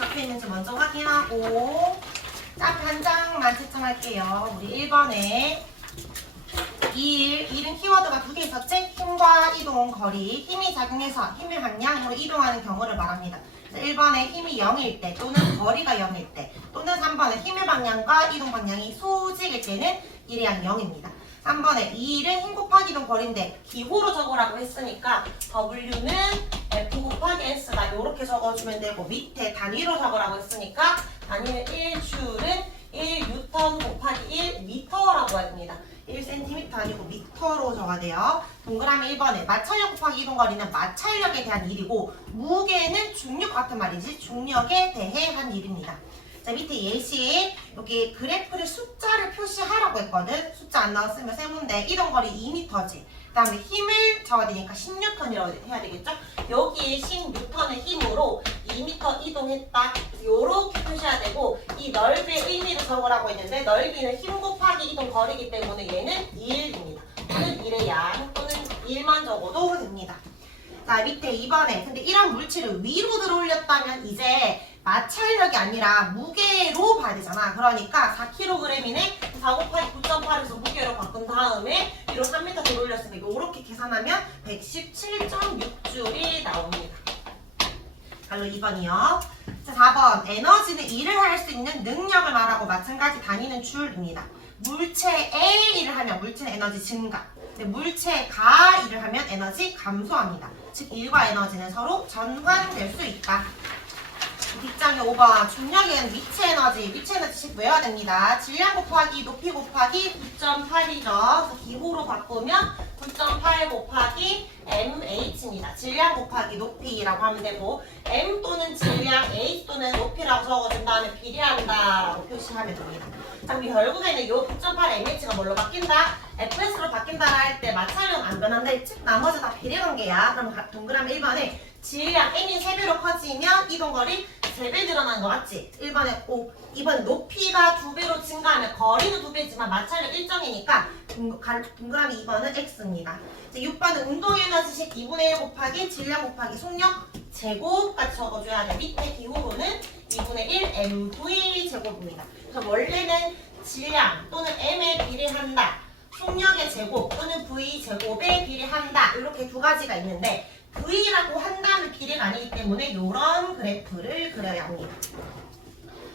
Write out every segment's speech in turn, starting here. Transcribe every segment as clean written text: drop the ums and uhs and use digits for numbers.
적혀 있는지 먼저 확인하고 짝 한 장만 채점할게요. 우리 1번에 1은 키워드가 두 개 있었지? 힘과 이동, 거리. 힘이 작용해서 힘의 방향으로 이동하는 경우를 말합니다. 1번에 힘이 0일 때 또는 거리가 0일 때 또는 3번에 힘의 방향과 이동 방향이 소직일 때는 1이 0입니다. 3번에 2일은 힘 곱하기 이동 거리인데 기호로 적으라고 했으니까 W는 F 곱하기 S다 이렇게 적어주면 되고 밑에 단위로 적으라고 했으니까 단위는 1줄은 1뉴턴 곱하기 1미터라고 합니다. 1cm 아니고 미터로 적어야 돼요. 동그라미 1번에 마찰력 곱하기 이동거리는 마찰력에 대한 일이고 무게는 중력 같은 말이지 중력에 대해 한 일입니다. 자 밑에 예시 여기 그래프를 숫자를 표시하라고 했거든. 숫자 안 나왔으면 세문데 이동거리 2m지. 그 다음에 힘을 적어야 되니까 10N이라고 해야 되겠죠? 여기에 10N의 힘으로 2m 이동했다. 요렇게 표시해야 되고 이 넓이의 의미를 적으라고 했는데 넓이는 힘 곱하기 이동 거리이기 때문에 얘는 1입니다. 또는 1의 양 또는 1만 적어도 됩니다. 자 밑에 2번에 근데 이런 물질을 위로 들어올렸다면 이제 마찰력이 아니라 무게로 봐야 되잖아. 그러니까 4kg이네 4 곱하기 9.8에서 무게로 바꾼 다음에 위로 3m 들어올렸으니까 이렇게 계산하면 117.6줄이 나옵니다. 별로 2번이요. 자 4번 에너지는 일을 할 수 있는 능력을 말하고 마찬가지 단위는 줄입니다. 물체의 일을 하면 물체의 에너지 증가. 근데 물체가 일을 하면 에너지 감소합니다. 즉 일과 에너지는 서로 전환될 수 있다. 뒷장에 5번 중력에는 위치 에너지씩 외워야 됩니다. 질량 곱하기 높이 곱하기 9.8이죠. 그래서 기호로 바꾸면 9.8 곱하기 mh입니다. 질량 곱하기 높이라고 하면 되고 m 또는 질량, h 또는 높이라고 적어준 다음에 비례한다라고 표시하면 됩니다. 자, 우리 결국에는 이 9.8mh가 뭘로 바뀐다? fs로 바뀐다라 할 때 마찰력은 안 변한다 했지? 나머지 다 비례관계야. 그럼 동그라미 1번에 질량 m이 3배로 커지면 이동거리 3배 늘어난 거 맞지? 1번에 5, 2번 높이가 2배로 증가하면 거리는 2배지만 마찰력 일정이니까 동그라미 2번은 x입니다. 6번은 운동에너지식 2분의 1 곱하기 질량 곱하기 속력 제곱까지 적어줘야 돼. 밑에 기호로는 2분의 1 mv 제곱입니다. 그래서 원래는 질량 또는 m에 비례한다. 속력의 제곱 또는 v 제곱에 비례한다. 이렇게 두 가지가 있는데 V라고 한다는 비례가 아니기 때문에 이런 그래프를 그려야 합니다.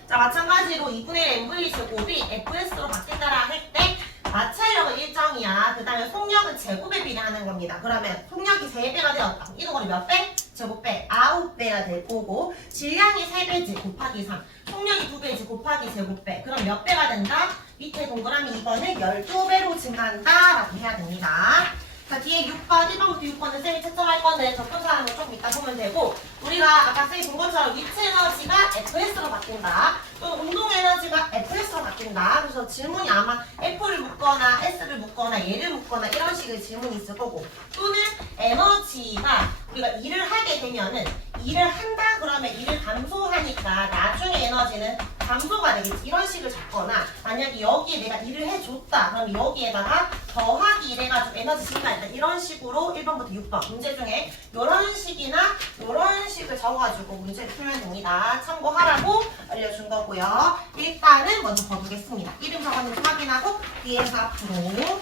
자 마찬가지로 2분의 1 MV 제곱이 FS로 바뀐다라 할 때 마찰력은 일정이야. 그 다음에 속력은 제곱에 비례하는 겁니다. 그러면 속력이 3배가 되었다. 이동거리 몇 배? 제곱배 9배가 될 거고 질량이 3배지 곱하기 3 속력이 2배지 곱하기 제곱배 그럼 몇 배가 된다? 밑에 동그라미 2번을 12배로 증가한다 라고 해야 됩니다. 자 뒤에 6번, 1번부터 6번은 쌤이 채점할 건데 접근사항은 조금 이따 보면 되고 우리가 아까 쌤이 본 것처럼 위치 에너지가 FS로 바뀐다 또는 운동 에너지가 FS로 바뀐다. 그래서 질문이 아마 F를 묶거나 S를 묶거나 얘를 묶거나 이런 식의 질문이 있을 거고 또는 에너지가 우리가 일을 하게 되면은 일을 한다 그러면 일을 감소하니까 나중에 에너지는 감소가 되겠지. 이런 식을 잡거나 만약에 여기에 내가 일을 해줬다 그럼 여기에다가 더하기 이래가지고 에너지 증가했다 이런 식으로 1번부터 6번 문제 중에 이런 식이나 이런 식을 적어가지고 문제를 풀면 됩니다. 참고하라고 알려준 거고요. 일단은 먼저 거두겠습니다. 이름 적었는지 확인하고 뒤에서 앞으로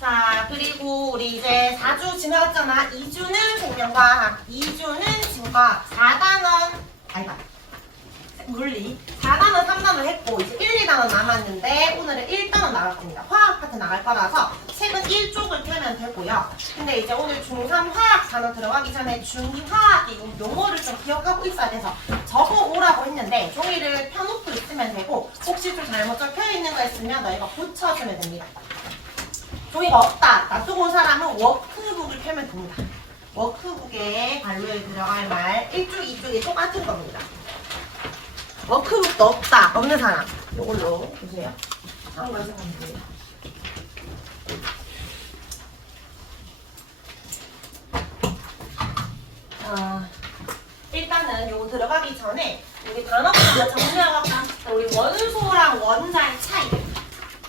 자 그리고 우리 이제 4주 지나갔잖아. 2주는 생명과학, 2주는 진과학, 4단원 아니다 물리 4단원 3단원 했고 이제 1, 2단원 남았는데 오늘은 1단원 나갈 겁니다. 화학 파트 나갈 거라서 책은 1쪽을 펴면 되고요. 근데 이제 오늘 중3 화학 단원 들어가기 전에 중2 화학의 용어를 좀 기억하고 있어야 돼서 적어오라고 했는데 종이를 펴놓고 있으면 되고 혹시 좀 잘못 적혀있는 거 있으면 너희가 고쳐주면 됩니다. 종이가 없다. 놔두고 온 사람은 워크북을 펴면 됩니다. 워크북에 반로에 들어갈 말 1쪽, 2쪽이 똑같은 겁니다. 워크북도 없다. 없는 사람 이걸로 보세요. 다른 걸 생각하면 돼요. 일단은 요거 들어가기 전에 여기 단어부터 정리하고 할까? 우리 원소랑 원자의 차이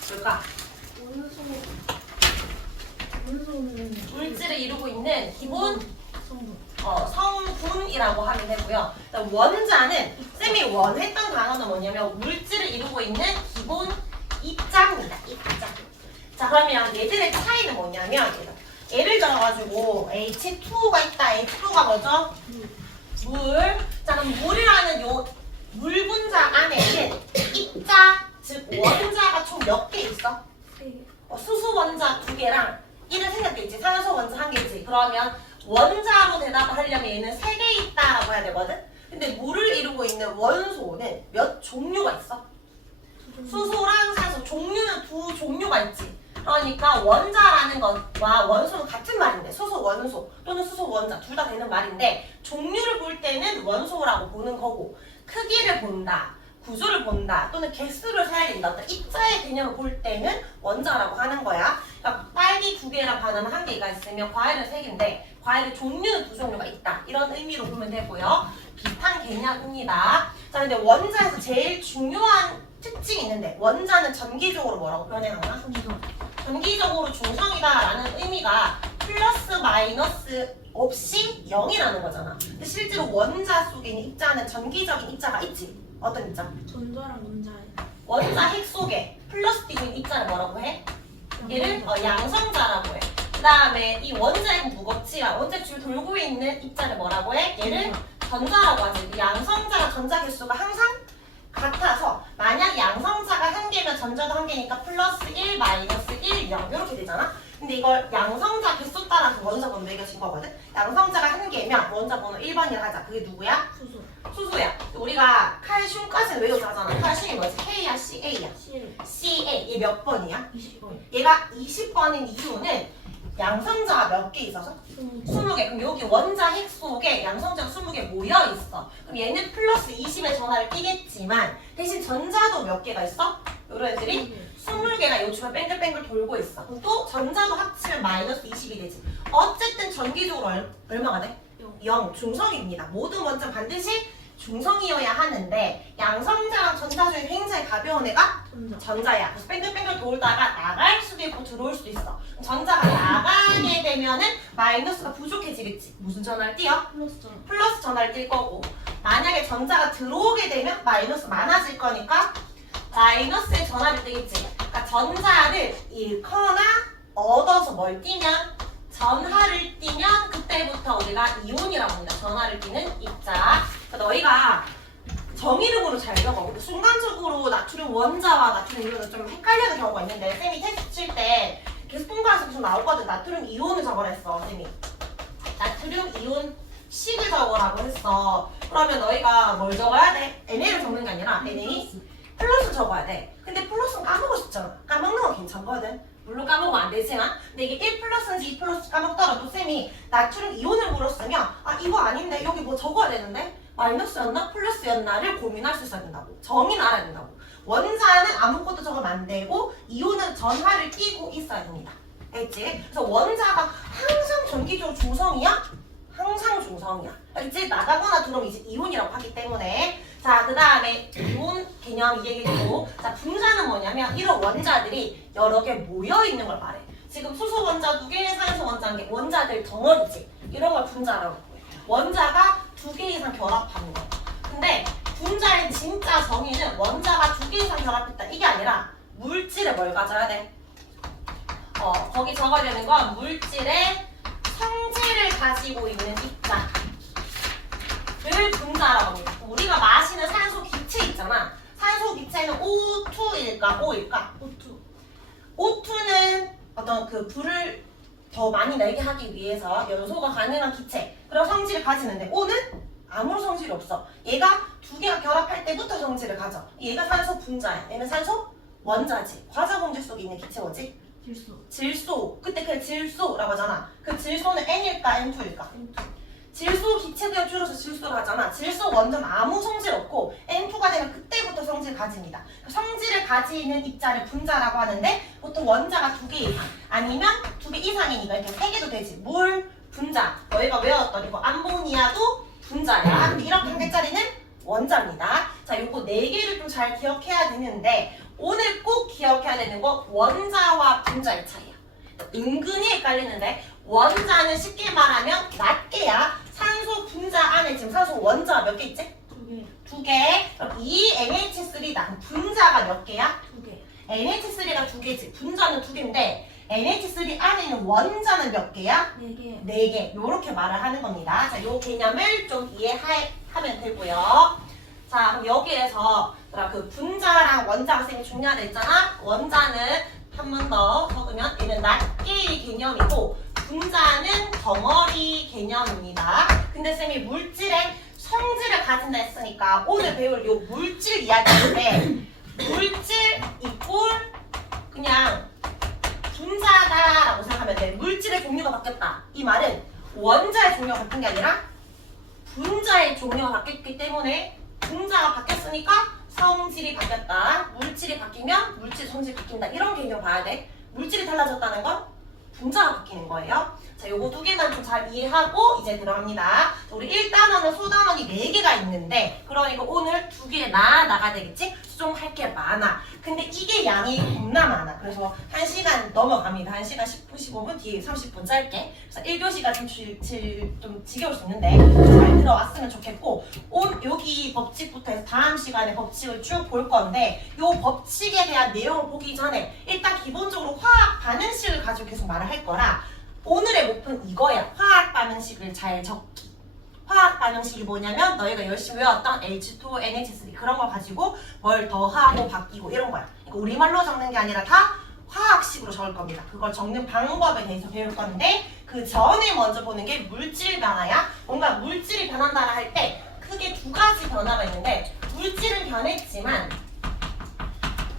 뭘까? 원소는 물질을 이루고 있는 기본 성분. 성분이라고 하면 되고요. 일단 원자는 쌤이 원했던 단어는 뭐냐면 물질을 이루고 있는 기본 입자입니다. 입자. 자 그러면 얘들의 차이는 뭐냐면 예를 들어가지고 H2O가 있다. H2O가 뭐죠? 물. 자 그럼 물이라는 요 물 분자 안에는 입자 즉 원자가 총 몇 개 있어? 수소 원자 2개랑 이는 생각했지. 산소 원자 1개지. 그러면 원자로 대답을 하려면 얘는 3개 있다라고 해야 되거든? 근데 물을 이루고 있는 원소는 몇 종류가 있어? 수소랑 산소 종류는 2 종류가 있지. 그러니까 원자라는 것과 원소는 같은 말인데 수소 원소 또는 수소 원자 둘 다 되는 말인데 종류를 볼 때는 원소라고 보는 거고 크기를 본다. 구조를 본다 또는 개수를 세야 된다 어떤 입자의 개념을 볼 때는 원자라고 하는 거야. 그러니까 딸기 2개랑 바나나 1개가 있으면 과일은 3개인데 과일의 종류는 2종류가 있다 이런 의미로 보면 되고요. 비슷한 개념입니다. 자 근데 원자에서 제일 중요한 특징이 있는데 원자는 전기적으로 뭐라고 표현해요? 전기적으로 중성이다라는 의미가 플러스 마이너스 없이 0이라는 거잖아. 근데 실제로 원자 속에 있는 입자는 전기적인 입자가 있지. 어떤 입자? 전자랑 원자에. 원자 핵 속에 플러스 띄는 입자를 뭐라고 해? 얘를 양성자라고 해. 그 다음에 이 원자핵은 무겁지만 원자핵 줄 돌고 있는 입자를 뭐라고 해? 얘를 전자라고 하지. 이 양성자랑 전자 개수가 항상 같아서 만약 양성자가 1개면 전자도 1개니까 플러스 1, 마이너스 1, 0 이렇게 되잖아. 근데 이걸 양성자 개수 따라서 원자 번호 매겨진 거거든. 양성자가 1개면 원자 번호 1번이라 하자. 그게 누구야? 수소. 수소야. 우리가 칼슘까지는 외우자 하잖아. 칼슘이 뭐지? K야, CA야? CL. CA. 얘 몇 번이야? 20번. 얘가 20번인 이유는 양성자가 몇 개 있어서? 20개. 그럼 여기 원자 핵 속에 양성자가 20개 모여 있어. 그럼 얘는 플러스 20의 전하를 띠겠지만 대신 전자도 몇 개가 있어? 요런 애들이 20개가 요 주변 뱅글뱅글 돌고 있어. 그럼 또 전자도 합치면 마이너스 20이 되지. 어쨌든 전기적으로 얼마가 돼? 0. 중성입니다. 모든 원자 반드시 중성이어야 하는데 양성자랑 전자 중에 굉장히 가벼운 애가 전자야. 그래서 뺑글뺑글 돌다가 나갈 수도 있고 들어올 수도 있어. 전자가 나가게 되면은 마이너스가 부족해지겠지. 무슨 전화를 띄어? 플러스 전화를 띌 거고 만약에 전자가 들어오게 되면 마이너스 많아질 거니까 마이너스의 전화를 띄겠지. 그러니까 전자를 잃거나 얻어서 뭘 띄면 전하를 띄면 그때부터 우리가 이온이라고 합니다. 전하를 띄는 입자. 그러니까 너희가 정의름으로 잘 적어. 근데 순간적으로 나트륨 원자와 나트륨 이온은 좀 헷갈리는 경우가 있는데 쌤이 테스트 칠 때 계속 통과해서 계속 나오거든. 나트륨 이온을 적어냈어 쌤이. 나트륨 이온 식을 적으라고 했어. 그러면 너희가 뭘 적어야 돼? NA를 적는 게 아니라 NA 플러스 적어야 돼. 근데 플러스는 까먹을 수 있잖아. 까먹는 건 괜찮거든. 물론 까먹으면 안 되지만 근데 이게 1 플러스인지 2 플러스 까먹더라도 쌤이 나트륨 이온을 물었으면 아 이거 아닌데 여기 뭐 적어야 되는데 마이너스였나 플러스였나를 고민할 수 있어야 된다고. 정의는 알아야 된다고. 원자는 아무것도 적으면 안 되고 이온은 전하를 띄고 있어야 됩니다. 알겠지? 그래서 원자가 항상 전기적으로 중성이야? 항상 중성이야. 이제 나가거나 들어오면 이제 이온이라고 하기 때문에 자, 그 다음에 이온 개념 얘기했고 자, 분자는 뭐냐면 이런 원자들이 여러 개 모여있는 걸 말해. 지금 수소 원자 2개, 산소 원자 1개, 원자들 덩어리지. 이런 걸 분자라고 해. 원자가 2개 이상 결합하는 거야. 근데 분자의 진짜 정의는 원자가 2개 이상 결합했다. 이게 아니라 물질에 뭘 가져야 돼? 거기 적어야 되는 건 물질의 성질을 가지고 있는 입자를 분자라고 합니다. 우리가 마시는 산소 기체 있잖아. 산소 기체는 O2일까? O일까? O2는 어떤 그 불을 더 많이 내게 하기 위해서 연소가 가능한 기체 그런 성질을 가지는데 O는 아무런 성질이 없어. 얘가 2개가 결합할 때부터 성질을 가져. 얘가 산소 분자야. 얘는 산소 원자지. 과자 봉지 속에 있는 기체 뭐지? 질소. 그때 그 질소라고 하잖아. 그 질소는 N일까 N2일까? 질소 기체도 줄여서 질소를 하잖아. 질소 원자는 아무 성질 없고 N2가 되면 그때부터 성질 가집니다. 성질을 가지는 입자를 분자라고 하는데 보통 원자가 2개 이상 아니면 2개 이상이니까 이렇게 3개도 되지. 물 분자. 너희가 외웠던 이거 암모니아도 분자야. 근데 이렇게 한 개짜리는 원자입니다. 자, 요거 4개를 좀 잘 기억해야 되는데 오늘 꼭 기억해야 되는 거 원자와 분자의 차이야. 은근히 헷갈리는데 원자는 쉽게 말하면 낱개야. 산소 분자 안에 지금 산소 원자가 몇 개 있지? 2개. 2개. 그럼 이 NH3다. 분자가 몇 개야? 2개. NH3가 2개지. 분자는 2개인데 NH3 안에 있는 원자는 몇 개야? 4개. 4개. 요렇게 말을 하는 겁니다. 자, 요 개념을 좀 이해하면 되고요. 자, 그럼 여기에서 그 분자랑 원자가 쌤이 중요하다 했잖아. 원자는 한 번 더 적으면 얘는 낱개의 개념이고 분자는 덩어리 개념입니다. 근데 쌤이 물질의 성질을 가진다 했으니까 오늘 배울 요 물질 이야기인데 물질 이꼴 그냥 분자다라고 생각하면 돼. 물질의 종류가 바뀌었다. 이 말은 원자의 종류가 바뀐 게 아니라 분자의 종류가 바뀌었기 때문에 분자가 바뀌었으니까 성질이 바뀌었다. 물질이 바뀌면 물질 성질이 바뀐다. 이런 개념 봐야 돼. 물질이 달라졌다는 건 분자가 바뀌는 거예요. 자, 요거 2개만 좀 잘 이해하고 이제 들어갑니다. 우리 1단원은 소단원이 4개가 있는데 그러니까 오늘 2개 나가야 되겠지? 수정할 게 많아. 근데 이게 양이 겁나 많아. 그래서 1시간 넘어갑니다. 1시간 10분, 15분, 뒤에 30분 짧게. 그래서 1교시가 좀 지겨울 수 있는데 잘 들어왔으면 좋겠고 여기 법칙부터 해서 다음 시간에 법칙을 쭉 볼 건데 요 법칙에 대한 내용을 보기 전에 일단 기본적으로 화학 반응식을 가지고 계속 말을 할 거라 오늘의 목표는 이거야. 화학 반응식을 잘 적기. 화학 반응식이 뭐냐면 너희가 열심히 외웠던 H2O, NH3 그런 걸 가지고 뭘 더하고 바뀌고 이런 거야. 그러니까 우리말로 적는 게 아니라 다 화학식으로 적을 겁니다. 그걸 적는 방법에 대해서 배울 건데 그 전에 먼저 보는 게 물질 변화야. 뭔가 물질이 변한다라 할 때 크게 2가지 변화가 있는데 물질은 변했지만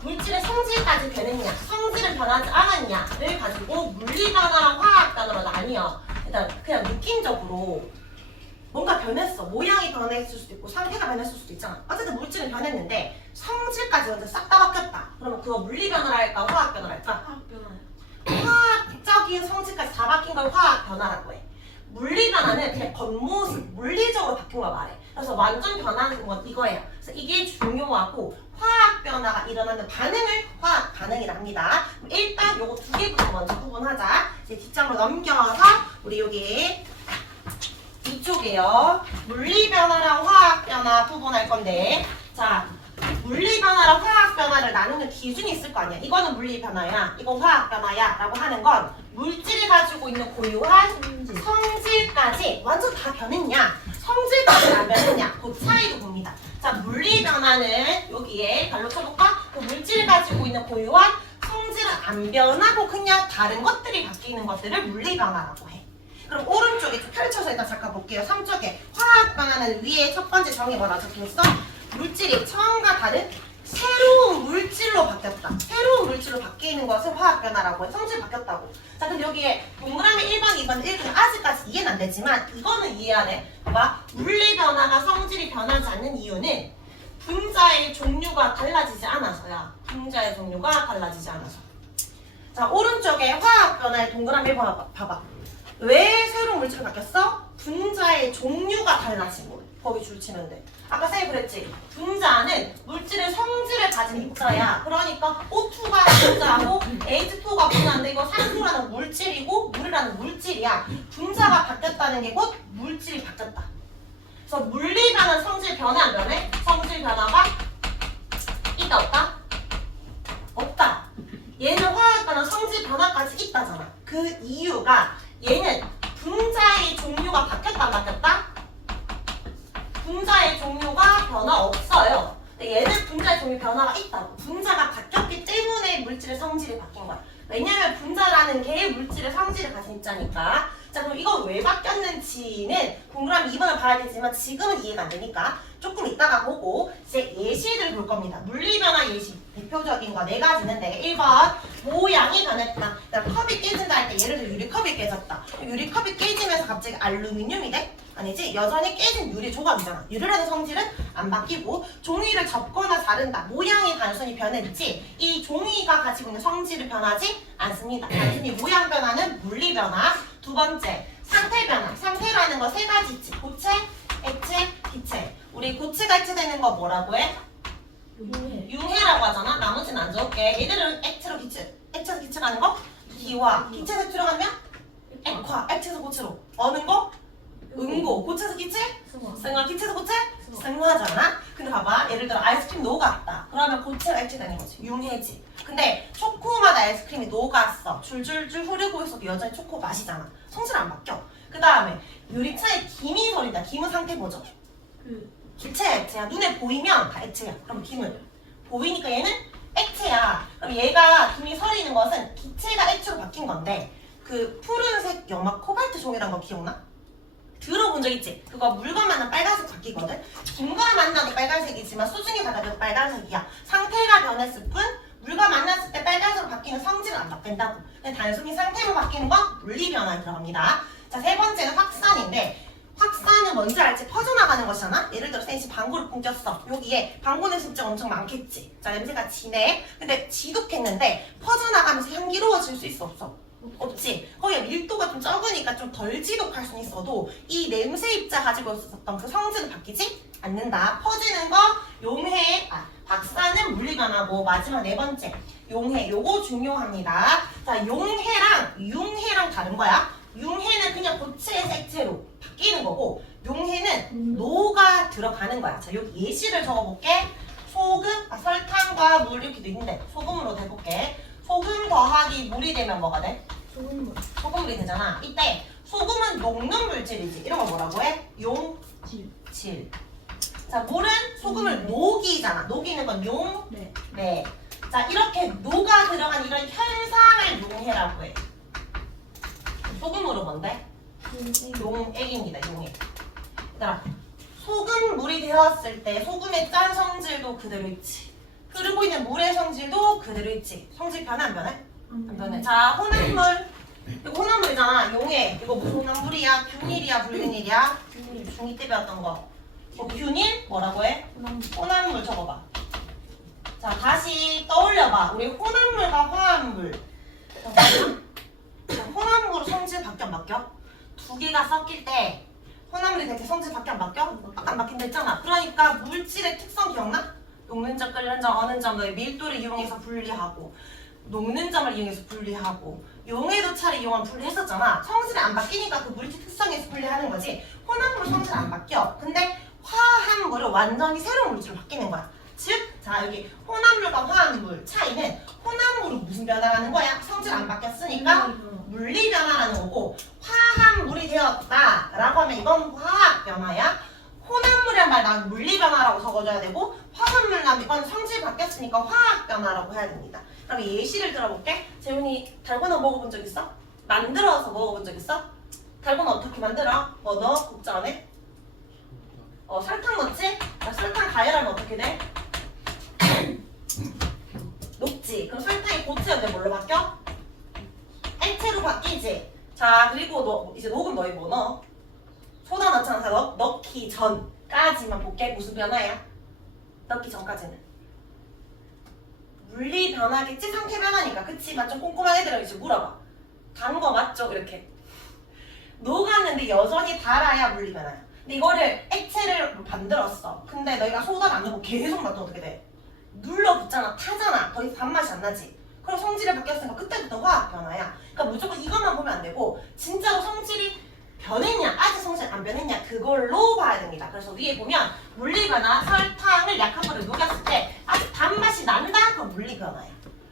물질의 성질까지 변했냐, 성질은 변하지 않았냐를 가지고 물리 변화랑 화학 변화로 나뉘어. 일단 그냥 느낌적으로 뭔가 변했어. 모양이 변했을 수도 있고 상태가 변했을 수도 있잖아. 어쨌든 물질은 변했는데 성질까지 완전 싹 다 바뀌었다. 그러면 그거 물리 변화라 할까, 화학 변화라 할까? 화학 변화요. 화학적인 성질까지 다 바뀐 걸 화학 변화라고 해. 물리 변화는 그냥 겉모습, 물리적으로 바뀐 걸 말해. 그래서 완전 변하는 건 이거예요. 그래서 이게 중요하고 화학 변화가 일어나는 반응을 화학 반응이라 합니다. 일단 요거 2개부터 먼저 구분하자. 이제 뒷장으로 넘겨서 우리 여기 이쪽에요. 물리 변화랑 화학 변화 구분할 건데 자, 물리 변화랑 화학 변화를 나누는 기준이 있을 거 아니야. 이거는 물리 변화야, 이거 화학 변화야 라고 하는 건 물질이 가지고 있는 고유한 성질까지 완전 다 변했냐, 성질까지 안 변했냐, 그 차이도 봅니다. 자, 물리 변화는 여기에 발로 쳐볼까? 그 물질이 가지고 있는 고유한 성질은 안 변하고 그냥 다른 것들이 바뀌는 것들을 물리 변화라고 해. 그럼 오른쪽에 좀 펼쳐서 일단 잠깐 볼게요. 3쪽에 화학 변화는 위에 첫 번째 정의 뭐라 적혀있어? 물질이 처음과 다른 새로운 물질로 바뀌었다. 새로운 물질로 바뀌는 것을 화학 변화라고 해. 성질이 바뀌었다고. 자, 근데 여기에 동그라미 1번, 2번, 1은 아직까지 이해는 안 되지만 이거는 이해하네. 봐봐. 물리 변화가 성질이 변하지 않는 이유는 분자의 종류가 달라지지 않아서야. 분자의 종류가 달라지지 않아서. 자, 오른쪽에 화학 변화의 동그라미 봐봐. 왜 새로운 물질로 바뀌었어? 분자의 종류가 달라진 거예요. 거기 줄 치면 돼. 아까 쌤이 그랬지. 분자는 물질의 성질을 가진 입자야. 그러니까 O2가 분자고 H2O가 분자인데 이거 산소라는 물질이고 물이라는 물질이야. 분자가 바뀌었다는 게 곧 물질이 바뀌었다. 그래서 물리 변화는 성질 변해 안 변해? 성질 변화가 있다 없다? 없다. 얘는 화학 변화 성질 변화까지 있다잖아. 그 이유가 얘는 분자의 종류가 바뀌었다 안 바뀌었다? 분자의 종류가 변화 없어요. 근데 얘는 분자의 종류 변화가 있다고. 분자가 바뀌었기 때문에 물질의 성질이 바뀐 거야. 왜냐면 분자라는 게 물질의 성질을 가진 입자니까. 자, 그럼 이거 왜 바뀌었는지는 동그라미 2번을 봐야 되지만 지금은 이해가 안 되니까 조금 이따가 보고 이제 예시를 볼 겁니다. 물리 변화 예시. 대표적인 거 4가지 있는데 1번 모양이 변했다. 컵이 깨진다 할 때 예를 들어 유리컵이 깨졌다. 유리컵이 깨지면서 갑자기 알루미늄이 돼? 아니지. 여전히 깨진 유리 조각이잖아. 유리라는 성질은 안 바뀌고 종이를 접거나 자른다. 모양이 단순히 변했지 이 종이가 가지고 있는 성질을 변하지 않습니다. 단순히 모양 변화는 물리 변화. 2번째 상태 변화. 상태라는 거 3가지 있지. 고체, 액체, 기체. 우리 고체가 액체되는 거 뭐라고 해? 용해. 융해라고 하잖아. 나머지는 안 적을게. 얘들은 액체로 액체에서 기체 가는 거? 기화. 기체에서 들어가면? 액화. 액체에서 고체로. 어는 거? 응고. 고체에서 기체? 승화. 승화. 기체에서 고체? 승화잖아. 근데 봐봐. 예를 들어 아이스크림 녹았다. 그러면 고체가 액체 되는 거지. 융해지. 근데 초코맛 아이스크림이 녹았어. 줄줄줄 흐르고 있어도 여전히 초코 맛이잖아. 성질 안 바뀌어. 그 다음에 유리차에 김이 서린다. 김은 상태 뭐죠? 그 기체야, 액체야. 눈에 보이면 다 액체야. 그럼 김은 보이니까 얘는 액체야. 그럼 얘가 김이 서리는 것은 기체가 액체로 바뀐 건데 그 푸른색 염화 코발트 종이라는 거 기억나? 들어본 적 있지? 그거 물건 만나면 빨간색 바뀌거든? 김과 만나도 빨간색이지만 수중에 받아도 빨간색이야. 상태가 변했을 뿐 물과 만났을 때 빨간색으로 바뀌는 성질은 안 바뀐다고. 근데 단순히 상태로 바뀌는 건 물리 변화에 들어갑니다. 자, 세 번째는 확산인데 확산은 뭔지 알지? 퍼져나가는 것이잖아? 예를 들어 쌤이 방구를 뿜겼어. 여기에 방구는 진짜 엄청 많겠지. 자, 냄새가 진해. 근데 지독했는데 퍼져나가면서 향기로워질 수 있어 없어? 없지. 거기에 밀도가 좀 적으니까 좀 덜 지독할 수는 있어도 이 냄새 입자 가지고 있었던 그 성질은 바뀌지 않는다. 퍼지는 거 용해, 확산은 물리 변화고 마지막 네 번째 용해. 요거 중요합니다. 자, 용해랑 융해랑 다른 거야. 융해는 그냥 고체의 색채로 바뀌는 거고 용해는 노가 들어가는 거야. 자, 여기 예시를 적어볼게. 소금, 설탕과 물 이렇게 돼 있는데 소금으로 해볼게. 소금 더하기 물이 되면 뭐가 돼? 소금물. 소금물이 되잖아. 이때 소금은 녹는 물질이지. 이런 거 뭐라고 해? 질. 용질. 자, 물은 소금을 녹이잖아. 녹이는 건 용, 네. 네. 자, 이렇게 녹아 들어간 이런 현상을 용해라고 해. 소금으로 뭔데? 용액입니다. 용액. 얘들아, 소금물이 되었을 때 소금의 짠 성질도 그대로 있지. 흐르고 있는 물의 성질도 그대로 있지. 성질 변해 안 변해? 안 변해. 자, 혼합물. 이거 혼합물이잖아. 용액. 이거 무슨 혼합물이야? 균일이야? 불균일이야? 중2 때 배웠던 거. 균일? 뭐라고 해? 혼합물 적어봐. 자, 다시 떠올려봐. 우리 혼합물과 화합물. 혼합물로 성질 바뀌어 안 바뀌어? 두 개가 섞일 때 혼합물이 될 때 성질 바뀌어 안 바뀌어? 안 바뀐다 했잖아. 그러니까 물질의 특성 기억나? 녹는 점, 끓는 점, 어는 점 너의 밀도를 이용해서 분리하고 녹는 점을 이용해서 분리하고 용해도 차를 이용하면 분리했었잖아. 성질이 안 바뀌니까 그 물질 특성에서 분리하는 거지. 혼합물 성질 안 바뀌어. 근데 화합물은 완전히 새로운 물질로 바뀌는 거야. 즉, 자 여기 혼합물과 화합물 차이는 혼합물은 무슨 변화가 하는 거야? 성질 안 바뀌었으니까 물리 변화라는 거고 화합물이 되었다 라고 하면 이건 화학 변화야. 혼합물이란 말 난 물리 변화라고 적어줘야 되고 화합물 나면 이건 성질 바뀌었으니까 화학 변화라고 해야 됩니다. 그럼 예시를 들어볼게. 재훈이 달고나 먹어본 적 있어? 만들어서 먹어본 적 있어? 달고나 어떻게 만들어? 뭐 넣어? 국자 안에? 설탕 넣지? 설탕 가열하면 어떻게 돼? 녹지. 그럼 설탕이 고체였는데 뭘로 바뀌어? 액체로 바뀌지. 자, 그리고 너 이제 녹은 너희 뭐 넣어? 소다 넣잖아. 넣기 전까지만 볼게. 무슨 변화야? 넣기 전까지는 물리 변화겠지? 상태 변화니까. 그치? 맞죠? 꼼꼼한 애들은 이제 물어봐. 단 거 맞죠? 이렇게 녹았는데 여전히 달아야 물리 변화야. 근데 이거를 액체를 만들었어. 근데 너희가 소다를 안 넣고 계속 놔두면 어떻게 돼? 눌러붙잖아. 타잖아. 더 이상 단맛이 안 나지. 그럼 성질이 바뀌었으니까 그때부터 화학 변화야. 그러니까 무조건 이것만 보면 안 되고 진짜로 성질이 변했냐 아직 성질 안 변했냐 그걸로 봐야 됩니다. 그래서 위에 보면 물리 변화, 설탕을 약한 물에 녹였을 때 아직 단맛이 난다? 그럼 물리 변화야.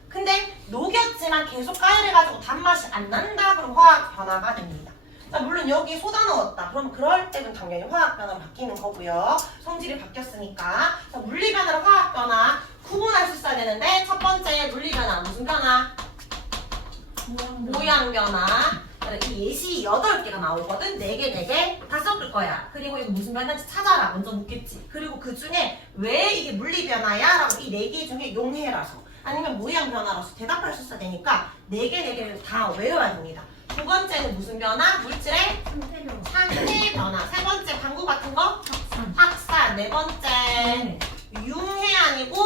근데 녹였지만 계속 가열해가지고 단맛이 안 난다? 그럼 화학 변화가 됩니다. 자, 물론 여기 소다 넣었다. 그럼 그럴 때는 당연히 화학 변화로 바뀌는 거고요. 성질이 바뀌었으니까. 자, 물리 변화랑 화학 변화 구분할 수 있어야 되는데 첫 번째 물리 변화 무슨 변화? 모양 변화. 이 예시 8개가 나오거든. 4개 다 섞을 거야. 그리고 이거 무슨 변화인지 찾아라. 먼저 묻겠지. 그리고 그 중에 왜 이게 물리 변화야? 라고 이 4개 중에 용해라서 아니면 모양 변화라서 대답할 수 있어야 되니까 4개를 다 외워야 됩니다. 두 번째는 무슨 변화? 물질의 상태 변화. 세 번째 방구 같은 거? 확산. 네 번째 융해 아니고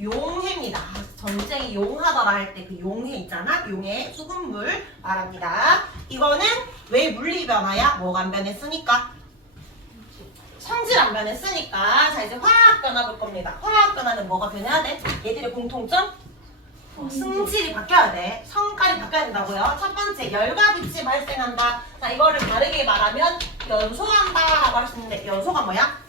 용해입니다. 전쟁이 용하더라 할 때 그 용해 있잖아. 용해 수분물 말합니다. 이거는 왜 물리 변화야? 뭐가 안 변했으니까? 성질 안 변했으니까 자 이제 화학 변화 볼 겁니다. 화학 변화는 뭐가 변해야 돼? 얘들의 공통점? 승질이 바뀌어야 돼. 성깔이 바뀌어야 된다고요. 첫 번째 열과 빛이 발생한다. 자 이거를 다르게 말하면 연소한다 라고 할 수 있는데 연소가 뭐야?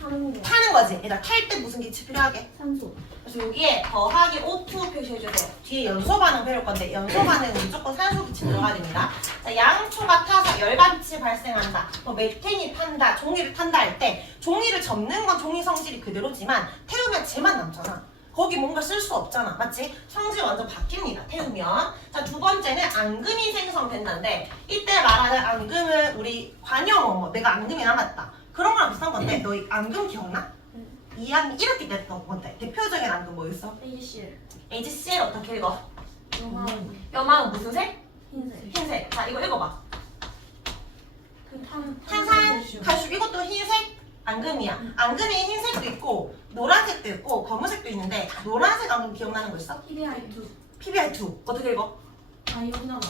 타는 거. 타는 거지. 얘들아 탈 때 무슨 기체 필요하게? 산소. 그래서 여기에 더하기 O2 표시해주세요. 뒤에 연소 반응 배울 건데 연소 반응은 무조건 산소 기체 들어가야 됩니다. 자, 양초가 타서 열과 빛이 발생한다. 뭐 메탄이 탄다, 종이를 탄다 할 때 종이를 접는 건 종이 성질이 그대로지만 태우면 쟤만 남잖아. 거기 뭔가 쓸 수 없잖아. 맞지? 성질 완전 바뀝니다. 태우면. 자, 두 번째는 앙금이 생성된다인데 이때 말하는 앙금은 우리 관용 내가 앙금이 남았다. 그런 거랑 비슷한 건데 너 앙금 기억나? 이 앙금 이렇게 됐던 건데 대표적인 앙금 뭐였어? AGCL. HCl 어떻게 읽어? 영화하고 염화은 무슨 색? 흰색. 흰색. 자 이거 읽어봐. 그 탄산, 칼슘 이것도 흰색 앙금이야. 앙금이 흰색도 있고 노란색도 있고 검은색도 있는데 노란색 앙금 기억나는 거 있어? PBI2. PBI2 어떻게 읽어? 아이오나나.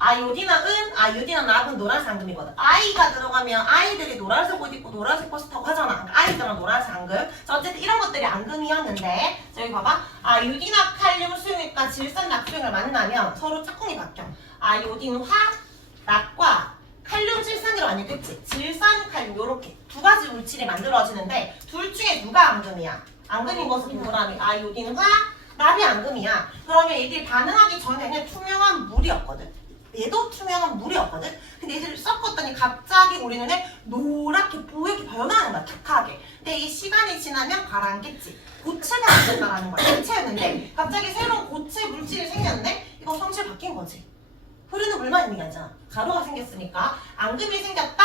아요디나 은, 아요디나 납은 노란색 앙금이거든. 아이가 들어가면 아이들이 노란색 옷 입고 노란색 버스 타고 하잖아. 아이들은 노란색 앙금. 자, 어쨌든 이런 것들이 앙금이었는데 자 여기 봐봐. 아요디나 칼륨 수용액과 질산 낙수액을 만나면 서로 짝꿍이 바뀌어. 아요딘 화, 낙과 칼륨 질산이라고 안 읽겠지? 질산, 칼륨 요렇게 두 가지 물질이 만들어지는데 둘 중에 누가 앙금이야? 앙금인 것은 동그라미 아요딘 화, 납이 앙금이야. 그러면 얘들이 반응하기 전에는 투명한 물이었거든. 얘도 투명한 물이었거든. 근데 얘들을 섞었더니 갑자기 우리 눈에 노랗게 뽀얗게 변하는 거야. 탁하게. 근데 이 시간이 지나면 가라앉겠지. 고체가 생겼다라는 거야. 고체였는데 갑자기 새로운 고체 물질이 생겼는데 이거 성질 바뀐 거지. 흐르는 물만 있는 게 아니잖아. 가루가 생겼으니까 앙금이 생겼다.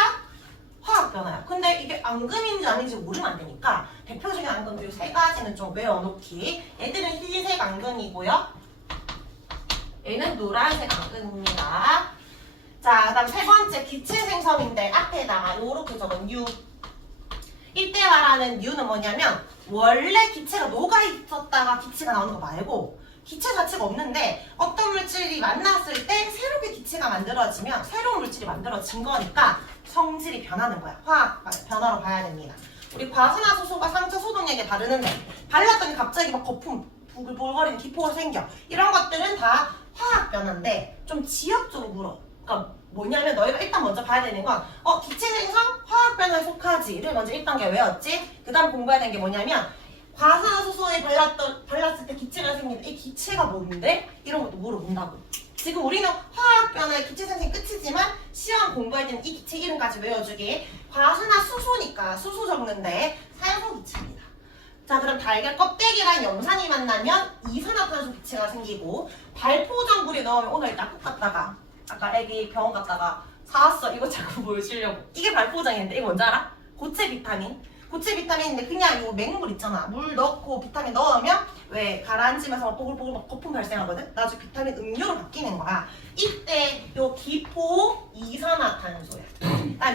화학 변화야. 근데 이게 앙금인지 아닌지 모르면 안 되니까 대표적인 앙금들 세 가지는 좀 외워놓기. 얘들은 흰색 앙금이고요. 얘는 노란색 앙금입니다. 자, 그다음 세 번째 기체 생성인데 앞에다가 요렇게 적은 U. 이때 말하는 U는 뭐냐면 원래 기체가 녹아 있었다가 기체가 나오는 거 말고 기체 자체가 없는데 어떤 물질이 만났을 때 새롭게 기체가 만들어지면 새로운 물질이 만들어진 거니까 성질이 변하는 거야. 화학 변화로 봐야 됩니다. 우리 과산화수소가 상처 소독약에 바르는데 발랐더니 갑자기 막 거품 부글부글거리는 기포가 생겨. 이런 것들은 다 화학 변화인데 좀 지역적으로 물어. 그러니까 뭐냐면 너희가 일단 먼저 봐야 되는 건 기체 생성 화학 변화에 속하지를 먼저 1단계 외웠지. 그 다음 공부해야 되는 게 뭐냐면 과산화수소에 발랐을 때 기체가 생긴다. 이 기체가 뭔데? 이런 것도 물어본다고. 지금 우리는 화학 변화의 기체 생성이 끝이지만 시험 공부할 때는 이 기체 이름까지 외워주기. 과산화수소니까 수소 적는데 산소 기체입니다. 자, 그럼 달걀 껍데기랑 염산이 만나면 이산화탄소 기체가 생기고 발포장 물에 넣으면 오늘 약국 갔다가 아까 애기 병원 갔다가 사왔어. 이거 자꾸 보여주려고. 이게 발포장인데 이거 뭔지 알아? 고체 비타민. 고체 비타민인데 그냥 요 맹물 있잖아. 물 넣고 비타민 넣으면 왜 가라앉으면서 막 보글보글 막 거품 발생하거든? 나중에 비타민 음료로 바뀌는 거야. 이때 요 기포 이산화탄소야.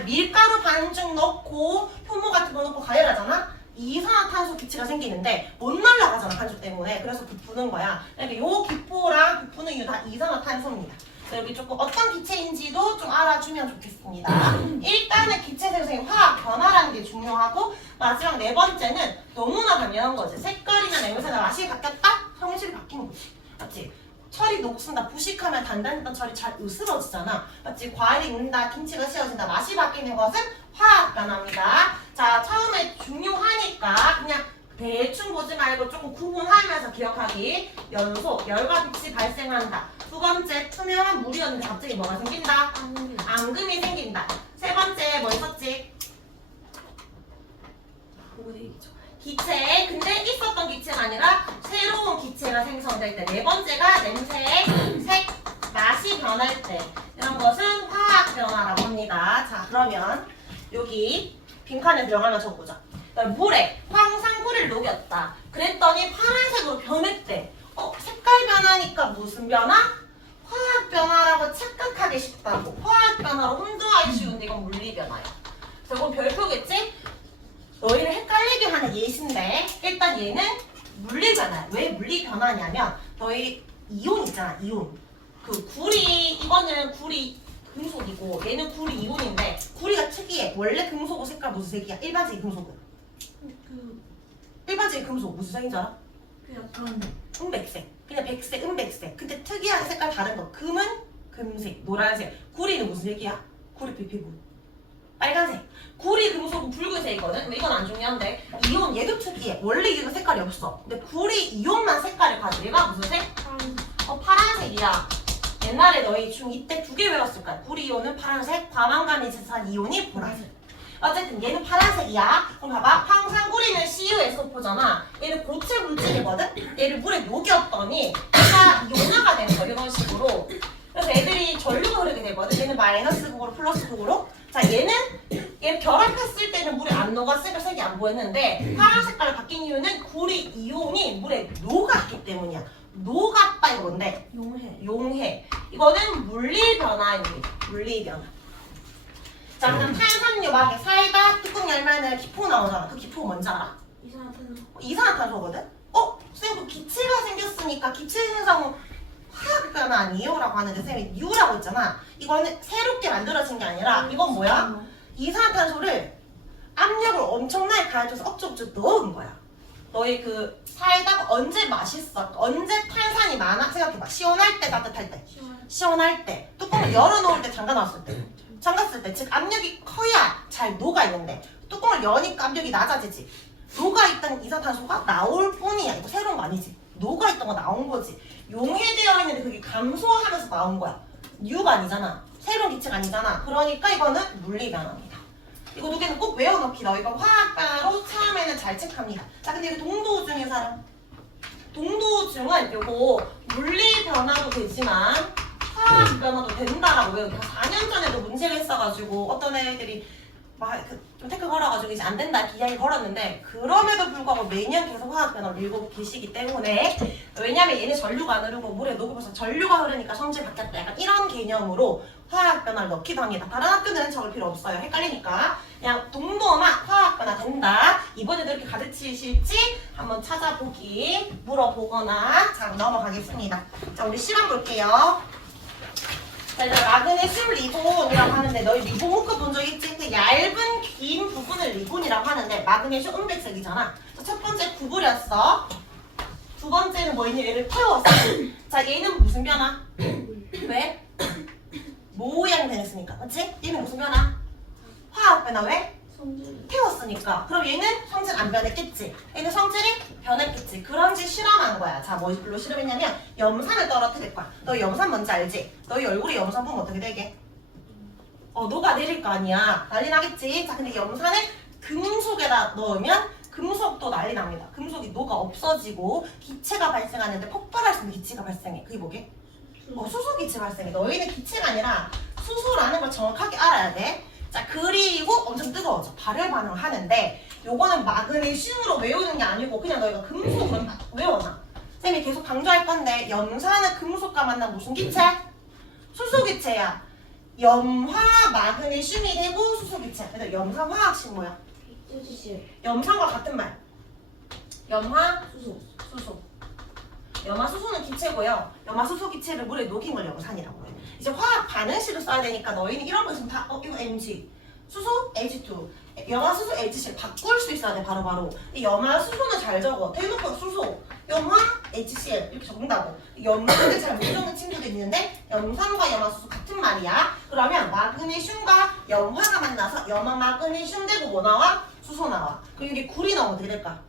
밀가루 반죽 넣고 효모 같은 거 넣고 가열하잖아? 이산화탄소 기체가 생기는데 못 날아가잖아 반죽 때문에. 그래서 부푸는 거야. 그러니까 요 기포랑 부푸는 이유 다 이산화탄소입니다. 그래서 여기 조금 어떤 기체인지도 좀 알아주면 좋겠습니다. 일단은 기체 생성의 화학 변화라는 게 중요하고 마지막 네 번째는 너무나 당연한 거지. 색깔이나 냄새나 맛이 바뀌었다? 성질이 바뀌는 거지. 맞지? 철이 녹슨다, 부식하면 단단했던 철이 잘 으스러지잖아. 맞지? 과일이 익는다, 김치가 씌워진다, 맛이 바뀌는 것은 화학 변화입니다. 자, 처음에 중요하니까 그냥 대충 보지 말고 조금 구분하면서 기억하기. 연소, 열과 빛이 발생한다. 두 번째, 투명한 물이었는데 갑자기 뭐가 생긴다? 앙금이 생긴다. 세 번째, 뭐 있었지? 기체. 근데 있었던 기체가 아니라 새로운 기체가 생성될 때. 네 번째가 냄새, 색, 맛이 변할 때. 이런 것은 화학 변화라고 합니다. 자, 그러면 여기 빈칸에 들어가면 적어보자. 물에 황산물을 녹였다. 그랬더니 파란색으로 변했대. 색깔 변화니까 무슨 변화? 화학 변화라고 착각하기 쉽다고. 화학 변화로 혼동하기 쉬운데 이건 물리 변화야. 자, 이건 별표겠지? 너희를 헷갈리게 하는 예시인데 일단 얘는 물리 변화야. 왜 물리 변화냐면 너희 이온 있잖아. 이온. 그 구리, 이거는 구리 금속이고 얘는 구리 이온인데 구리가 특이해. 원래 금속의 색깔 무슨 색이야? 일반적인 금속은. 그 일반적인 금속 무슨 색인 줄 알아? 약간 은백색. 그냥 백색, 은백색. 근데 특이하게 색깔 다른 거. 금은 금색, 노란색. 구리는 무슨 색이야? 구리 피부. 빨간색. 구리 금속은 붉은색이거든. 근데 이건 안 중요한데 이온 얘도 특이해. 원래 이거 색깔이 없어. 근데 구리 이온만 색깔을 가지고 얘가 무슨 색? 파란 파란색이야. 옛날에 너희 중2 때 2개 외웠을 거야. 구리 이온은 파란색, 과망간이 제산 이온이 보라색. 어쨌든 얘는 파란색이야. 그럼 봐봐. 항상 구리는 CuSO4잖아. 얘는 고체 물질이거든. 얘를 물에 녹였더니 얘가 이온화가 되는 거야. 이런 식으로. 그래서 애들이 전류가 흐르게 되거든. 얘는 마이너스 극으로 플러스 극으로. 자, 얘는 결합했을 때는 물에 안 녹았으니까 색이 안 보였는데 파란 색깔로 바뀐 이유는 구리 이온이 물에 녹았기 때문이야. 녹았다 이건데 용해. 용해. 이거는 물리 변화입니다. 물리 변화. 자, 그다음 탄산유막에 사이다 뚜껑 열면은 기포 나오잖아. 그 기포가 뭔지 알아? 이산화탄소. 이산화탄소거든? 쌤, 그 기체가 생겼으니까 기체 현상은 화학 변화 아니에요? 라고 하는데 쌤이 U라고 했잖아. 이거는 새롭게 만들어진 게 아니라 이건 뭐야? 이산화탄소를 압력을 엄청나게 가해줘서 억지로 넣은 거야. 너희 그 사이다가 언제 맛있어? 언제 탄산이 많아? 생각해봐. 시원할 때, 따뜻할 때. 시원할 때. 뚜껑을 열어놓을 때, 잠가놨을 때. 잠갔을 때. 즉 압력이 커야 잘 녹아있는데 뚜껑을 여니까 압력이 낮아지지. 녹아있던 이산화탄소가 나올 뿐이야. 이거 새로운 거 아니지. 녹아있던 거 나온 거지. 용해되어 있는데 그게 감소하면서 나온 거야. U가 아니잖아. 새로운 기체가 아니잖아. 그러니까 이거는 물리변화입니다. 이거 두 개는 꼭 외워놓기. 너 이거 화학변화로 처음에는 잘 체크합니다. 자, 근데 이거 동도우중인 사람. 동도우중은 요거 물리변화도 되지만 화학변화도 된다라고 외우고 4년 전에도 문제가 있어가지고 어떤 애들이 좀 태클 걸어가지고 이제 안 된다 이야기 걸었는데 그럼에도 불구하고 매년 계속 화학변화를 읽고 계시기 때문에 왜냐면 얘네 전류가 안 흐르고 물에 녹으면서 전류가 흐르니까 성질 바뀌었다 약간 이런 개념으로 화학변화를 넣기도 합니다. 다른 학교는 적을 필요 없어요. 헷갈리니까 그냥 동도만 화학변화 된다. 이번에도 이렇게 가르치실지 한번 찾아보기 물어보거나 자 넘어가겠습니다. 자 우리 시간 볼게요. 자, 이제 마그네슘 리본이라고 하는데 너희 리본 호크 본 적 있지? 그 얇은 긴 부분을 리본이라고 하는데 마그네슘 은백색이잖아. 자, 첫 번째 구부렸어. 두 번째는 뭐니? 얘를 태웠어. 자, 얘는 무슨 변화? 왜? 모양이 변했으니까. 그치? 얘는 무슨 변화? 화학 변화. 왜? 성질. 태웠으니까. 그럼 얘는 성질 안 변했겠지? 얘는 성질이 변했겠지. 그런지 실험한 거야. 자, 뭘로 실험했냐면 염산을 떨어뜨릴 거야. 너 염산 뭔지 알지? 너희 얼굴에 염산 보면 어떻게 되게? 녹아내릴 거 아니야. 난리 나겠지? 자, 근데 염산을 금속에다 넣으면 금속도 난리 납니다. 금속이 녹아 없어지고 기체가 발생하는데 폭발할 수 있는 기체가 발생해. 그게 뭐게? 수소 기체 발생해. 너희는 기체가 아니라 수소라는 걸 정확하게 알아야 돼. 자, 그리고 엄청 뜨거워져. 발열 반응을 하는데 요거는 마그네슘으로 외우는 게 아니고 그냥 너희가 금속으로 외워놔. 쌤이 계속 강조할 건데 염산은 금속과 만난 무슨 기체? 수소 기체야. 염화 마그네슘이 되고 수소 기체. 그래서 염산 화학식 뭐야? 염산과 같은 말. 염화 수소. 염화수소는 기체고요. 염화수소 기체를 물에 녹인 걸 염산이라고 해요. 이제 화학 반응식을 써야 되니까 너희는 이런 거 있으면 다 이거 MG, 수소 H2, 염화수소 HCl 바꿀 수 있어야 돼 바로바로. 이 염화수소는 잘 적어. 대놓고 수소, 염화 HCl 이렇게 적는다고. 염산을 잘 못 적는 친구들이 있는데 염산과 염화수소 같은 말이야. 그러면 마그네슘과 염화가 만나서 염화 마그네슘 되고 뭐 나와? 수소 나와. 그럼 이게 구리 나오면 어떻게 될까?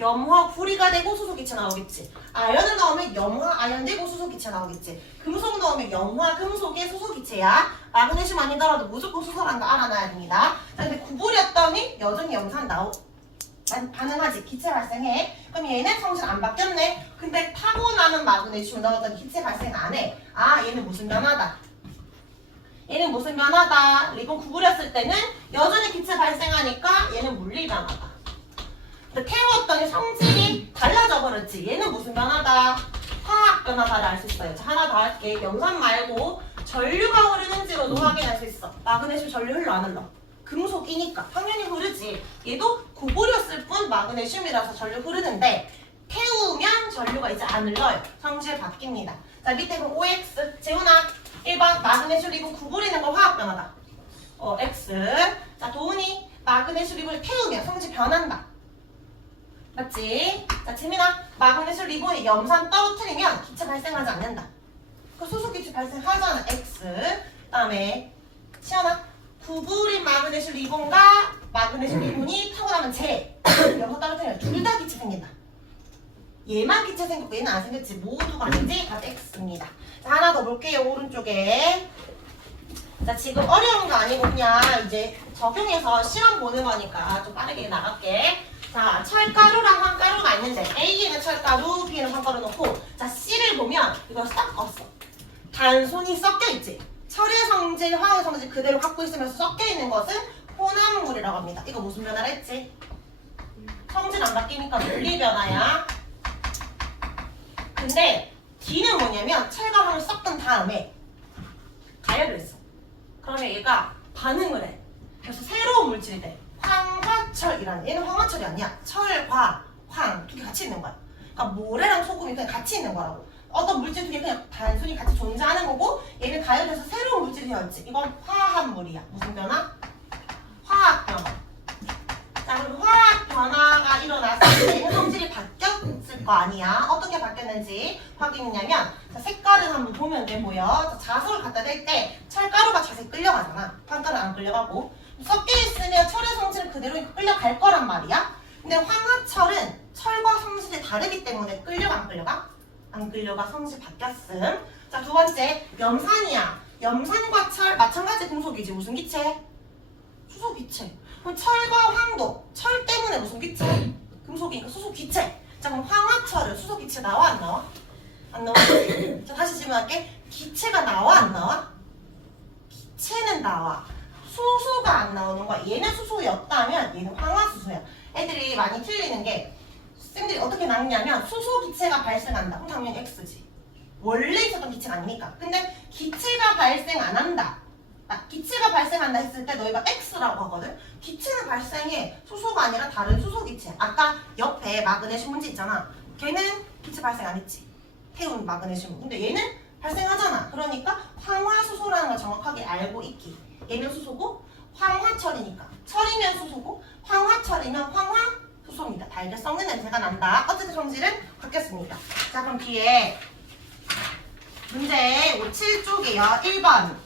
염화 구리가 되고 수소 기체 나오겠지. 아연을 넣으면 염화 아연 되고 수소 기체 나오겠지. 금속 넣으면 염화 금속의 수소 기체야. 마그네슘 아니더라도 무조건 수소라는 거 알아놔야 됩니다. 자, 근데 구부렸더니 여전히 염산 반응하지. 기체 발생해. 그럼 얘는 성질 안 바뀌었네. 근데 타고나는 마그네슘 넣었더니 기체 발생 안 해. 아, 얘는 무슨 변화다. 얘는 무슨 변화다. 리본 구부렸을 때는 여전히 기체 발생하니까 얘는 물리 변화다. 태웠더니 성질이 달라져 버렸지. 얘는 무슨 변화다? 화학 변화다를 알 수 있어요. 자, 하나 더 할게. 염산 말고 전류가 흐르는지로도 확인할 수 있어. 마그네슘 전류 흘러 안 흘러? 금속이니까 당연히 흐르지. 얘도 구부렸을 뿐 마그네슘이라서 전류 흐르는데 태우면 전류 전류가 이제 안 흘러요. 성질 바뀝니다. 자, 밑에 그럼 OX. 재훈아, 1번 마그네슘 리본 구부리는 거 화학 변화다. X. 자, 도훈이 마그네슘 리본을 태우면 성질 변한다. 맞지? 자, 지민아, 마그네슘 리본이 염산 떨어뜨리면 기체 발생하지 않는다. 그 수소 기체 발생하잖아. X. 그다음에 시연아, 구부린 마그네슘 리본과 마그네슘 리본이 타고 나면 제 염산 떨어뜨리면 둘 다 기체 생긴다. 얘만 기체 생겼고 얘는 안 생겼지. 모두가 아니지? 다 X입니다. 자, 하나 더 볼게요. 오른쪽에. 자, 지금 어려운 거 아니고 그냥 이제 적용해서 시험 보는 거니까 좀 빠르게 나갈게. 자, 철가루랑 황가루가 있는데 A에는 철가루, B에는 황가루 넣고, 자, C를 보면 이거 섞었어. 단순히 섞여 있지. 철의 성질, 화의 성질 그대로 갖고 있으면서 섞여 있는 것은 혼합물이라고 합니다. 이거 무슨 변화를 했지? 성질 안 바뀌니까 물리 변화야. 근데 D는 뭐냐면 철과 황을 섞은 다음에 가열을 했어. 그러면 얘가 반응을 해. 그래서 새로운 물질이 돼. 황화철이라는, 얘는 황화철이 아니야. 철과 황 두 개 같이 있는 거야. 그러니까 모래랑 소금이 그냥 같이 있는 거라고. 어떤 물질 두 개 그냥 단순히 같이 존재하는 거고, 얘는 가열돼서 새로운 물질이 되었지. 이건 화합물이야. 무슨 변화? 화학 변화. 자, 그럼 화학 변화가 일어났을 때 성질이 바뀌었을 거 아니야. 어떻게 바뀌었는지 확인했냐면, 자, 색깔을 한번 보면 돼 보여. 자, 자석을 갖다 댈 때 철가루가 자세히 끌려가잖아. 황가루는 안 끌려가고. 섞여 있으면 철의 성질은 그대로 끌려갈 거란 말이야. 근데 황화철은 철과 성질이 다르기 때문에 끌려가 안 끌려가? 안 끌려가. 성질 바뀌었음. 자, 두 번째 염산이야. 염산과 철 마찬가지 금속이지. 무슨 기체? 수소 기체. 그럼 철과 황도 철 때문에 무슨 기체? 금속이니까 수소 기체. 자, 그럼 황화철은 수소 기체 나와 안 나와? 안 나와. 자, 다시 질문할게. 기체가 나와 안 나와? 기체는 나와. 수소가 안 나오는 거야. 얘는 수소였다면 얘는 황화수소야. 애들이 많이 틀리는 게, 쌤들이 어떻게 나누냐면 수소 기체가 발생한다. 그럼 당연히 X지. 원래 있었던 기체가 아니니까. 근데 기체가 발생 안 한다. 기체가 발생한다 했을 때 너희가 X라고 하거든. 기체는 발생해. 수소가 아니라 다른 수소 기체. 아까 옆에 마그네슘 문제 있잖아. 걔는 기체 발생 안 했지. 태운 마그네슘. 근데 얘는 발생하잖아. 그러니까 황화수소라는 걸 정확하게 알고 있기. 얘는 수소고 황화철이니까. 철이면 수소고 황화철이면 황화수소입니다. 달걀 썩는 냄새가 난다. 어쨌든 성질은 바뀌었습니다. 자, 그럼 뒤에 문제 7쪽이에요. 1번.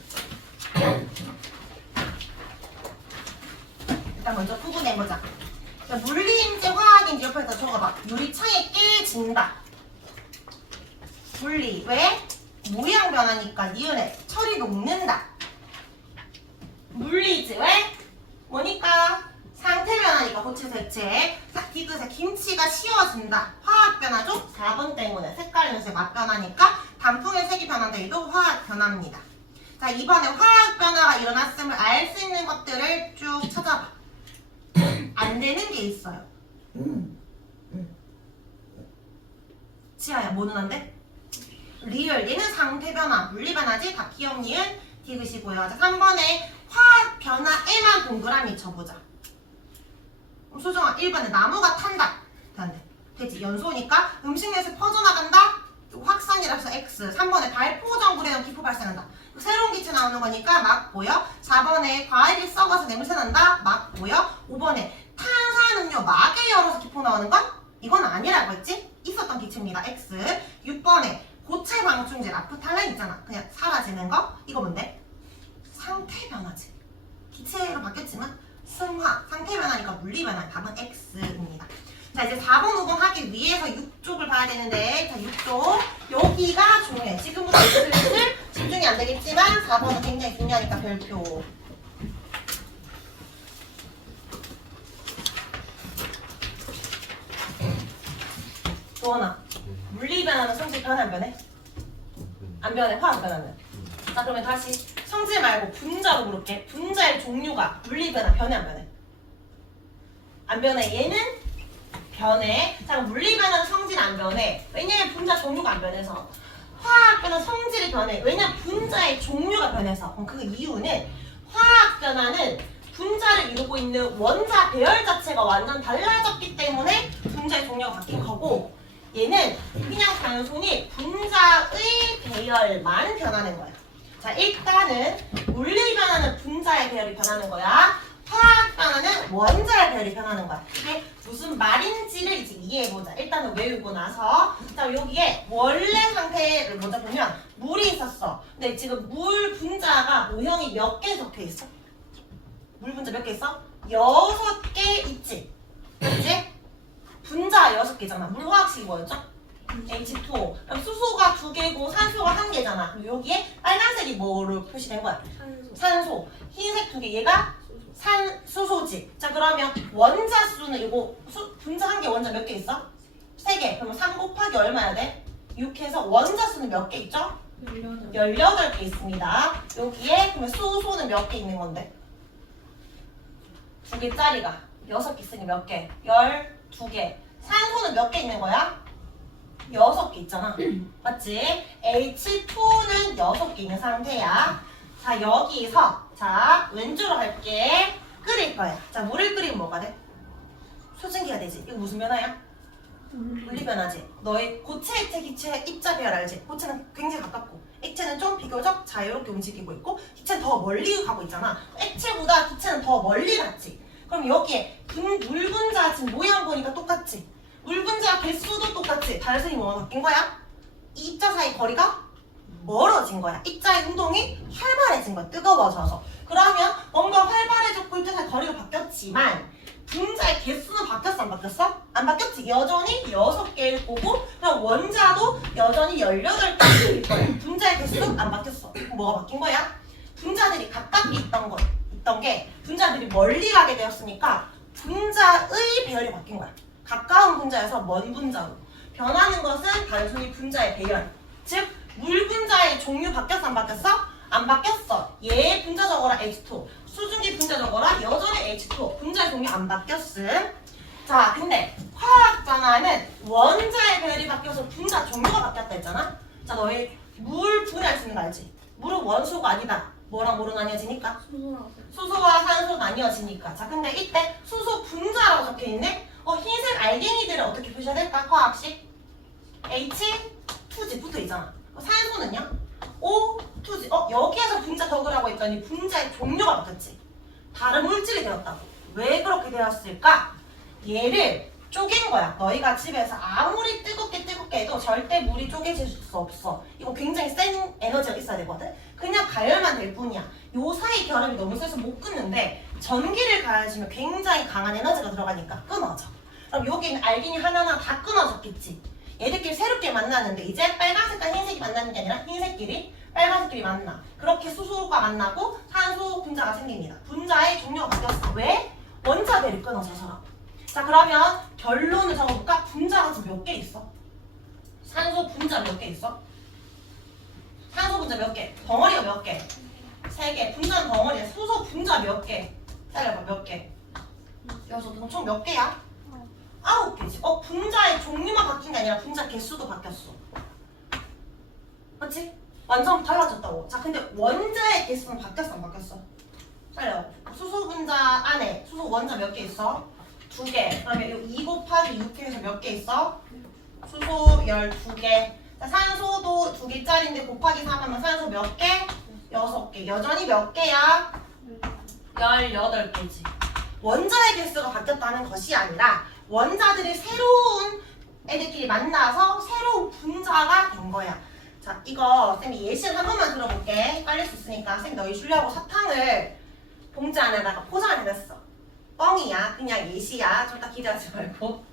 일단 먼저 구분해보자. 자, 물리인지 화학인지 옆에서 적어봐. 유리창에 깨진다. 물리. 왜? 모양 변하니까 니은에 철이 녹는다. 물리지. 왜? 뭐니까? 상태 변하니까 고체 대체. 디귿에 김치가 씌워진다. 화학 변화죠? 4번 때문에 색깔 요새 맛 변하니까 단풍의 색이 변한다. 이도 화학 변화입니다. 자, 이번에 화학 변화가 일어났음을 알 수 있는 것들을 쭉 찾아봐. 안 되는 게 있어요. 지아야, 뭐는 안 돼? 리을. 얘는 상태 변화, 물리 변화지. 다 기억 니은 디귿이고요. 자, 3번에 화학 변화에만 동그라미 쳐보자. 소정아, 1번에 나무가 탄다. 안 되지. 연소니까 음식 냄새 퍼져나간다. 확산이라서 X. 3번에 발포정굴에는 기포 발생한다. 새로운 기체 나오는 거니까 막 보여. 4번에 과일이 썩어서 냄새 난다. 막 보여. 5번에 탄산음료 막에 열어서 기포 나오는 건? 이건 아니라고 했지? 있었던 기체입니다. X. 6번에 고체 방충제 라프탈렌 있잖아. 그냥 사라지는 거. 이거 뭔데? 상태 변화지. 기체로 바뀌었지만 승화. 상태 변화니까 물리 변화. 답은 X입니다. 자, 이제 4번, 5번 하기 위해서 6쪽을 봐야 되는데, 자, 6쪽. 여기가 중요해. 지금부터 슬슬 집중이 안 되겠지만 4번은 굉장히 중요하니까 별표. 도원아, 물리 변화는 성질 변해 안 변해? 안 변해. 화학 변화는. 자, 그러면 다시 성질 말고 분자로 물을게. 분자의 종류가 물리 변화 변해 안 변해? 안 변해. 얘는 변해. 자, 물리 변화는 성질 안 변해. 왜냐면 분자 종류가 안 변해서. 화학 변화 성질이 변해. 왜냐면 분자의 종류가 변해서. 그럼 그 이유는 화학 변화는 분자를 이루고 있는 원자 배열 자체가 완전 달라졌기 때문에 분자의 종류가 바뀐 거고, 얘는 그냥 단순히 분자의 배열만 변하는 거야. 자, 일단은 물리 변화는 분자의 배열이 변하는 거야. 화학 변화는 원자의 배열이 변하는 거야. 이게 무슨 말인지를 이제 이해해보자. 일단은 외우고 나서 자, 여기에 원래 상태를 먼저 보면 물이 있었어. 근데 지금 물 분자가 모형이 몇 개 적혀 있어? 물 분자 몇 개 있어? 6개 있지? 그치? 분자 6개잖아. 물화학식이 뭐였죠? H2O. 그럼 수소가 2개고 산소가 1개잖아. 그럼 여기에 빨간색이 뭐로 표시된 거야? 산소. 산소. 흰색 2개. 얘가 수소지. 자, 그러면 원자 수는 이거 분자 1개 원자 몇 개 있어? 3개. 그러면 3 곱하기 얼마야 돼? 6해서 원자 수는 몇 개 있죠? 18개 있습니다. 여기에 그러면 수소는 몇 개 있는 건데? 2개짜리가 6개 있으니 몇 개? 12개. 산소는 몇 개 있는 거야? 6개 있잖아. 맞지? H2는 6개 있는 상태야. 자, 여기서 자, 왼쪽으로 갈게. 끓일 거야. 자, 물을 끓이면 뭐가 돼? 수증기가 되지. 이거 무슨 변화야? 물리 변화지. 너의 고체, 액체, 기체, 입자 배열 알지? 고체는 굉장히 가깝고 액체는 좀 비교적 자유롭게 움직이고 있고 기체는 더 멀리 가고 있잖아. 액체보다 기체는 더 멀리 갔지. 그럼 여기에 물 분자 지금 모양 보니까 똑같지? 물 분자 개수도 똑같지? 단순히 뭐가 바뀐 거야? 이 입자 사이 거리가 멀어진 거야. 입자의 운동이 활발해진 거야. 뜨거워져서. 그러면 뭔가 활발해졌고 입자 사이 거리가 바뀌었지만 분자의 개수는 바뀌었어? 안 바뀌었어? 안 바뀌었지. 여전히 6개일 거고 그럼 원자도 여전히 18개일 거야. 분자의 개수도 안 바뀌었어. 그럼 뭐가 바뀐 거야? 분자들이 가깝게 있던 게 분자들이 멀리 가게 되었으니까 분자의 배열이 바뀐 거야. 가까운 분자에서 먼 분자로. 변하는 것은 단순히 분자의 배열. 즉, 물 분자의 종류 바뀌었어? 안 바뀌었어? 안 바뀌었어. 얘 분자 적어라 H2. 수증기 분자 적어라 여전히 H2. 분자의 종류 안 바뀌었음. 자, 근데 화학 변화는 원자의 배열이 바뀌어서 분자 종류가 바뀌었다 했잖아. 자, 너희 물 분해할 수 있는 거 알지? 물은 원소가 아니다. 뭐랑 뭐로 나뉘어지니까? 수소와 산소로 나뉘어지니까. 자, 근데 이때 수소 분자라고 적혀있네? 흰색 알갱이들을 어떻게 표시해야 될까? 화학식? H2지 붙어있잖아. 산소는요? O2지. 여기에서 분자 적으라고 했더니 분자의 종류가 바뀌었지. 다른 물질이 되었다고. 왜 그렇게 되었을까? 얘를 쪼갠 거야. 너희가 집에서 아무리 뜨겁게 해도 절대 물이 쪼개질 수 없어. 이거 굉장히 센 에너지가 있어야 되거든. 그냥 가열만 될 뿐이야. 요 사이 결합이 너무 세서 못 끊는데 전기를 가해주면 굉장히 강한 에너지가 들어가니까 끊어져. 그럼 여기는 알갱이 하나하나 다 끊어졌겠지. 얘들끼리 새롭게 만나는데 이제 빨간색과 흰색이 만나는 게 아니라 흰색끼리 빨간색끼리 만나. 그렇게 수소가 만나고 산소 분자가 생깁니다. 분자의 종류가 바뀌었어. 왜? 원자들이 끊어져서. 자, 그러면 결론을 적어볼까? 분자가 지금 몇 개 있어? 산소 분자 몇 개 있어? 산소 분자 몇 개? 덩어리가 몇 개? 3개. 분자는 덩어리야. 수소 분자 몇 개? 잘라봐, 몇 개? 여섯. 그럼 총 몇 개야? 9개지. 분자의 종류만 바뀐 게 아니라 분자 개수도 바뀌었어. 맞지? 완전 달라졌다고. 자, 근데 원자의 개수는 바뀌었어, 안 바뀌었어? 잘려. 수소 분자 안에 수소 원자 몇 개 있어? 2개. 그러면 2 곱하기 6해서 몇 개 있어? 수소 12개. 자, 산소도 2개짜리인데 곱하기 3하면 산소 몇 개? 6개. 여전히 몇 개야? 18개지. 원자의 개수가 바뀌었다는 것이 아니라 원자들이 새로운 애들끼리 만나서 새로운 분자가 된 거야. 자, 이거 쌤이 예시를 한 번만 들어볼게. 빨릴 수 있으니까 쌤 너희 주려고 사탕을 봉지 안에다가 포장을 해놨어. 뻥이야. 그냥 예시야. 좀 이따 기대하지 말고.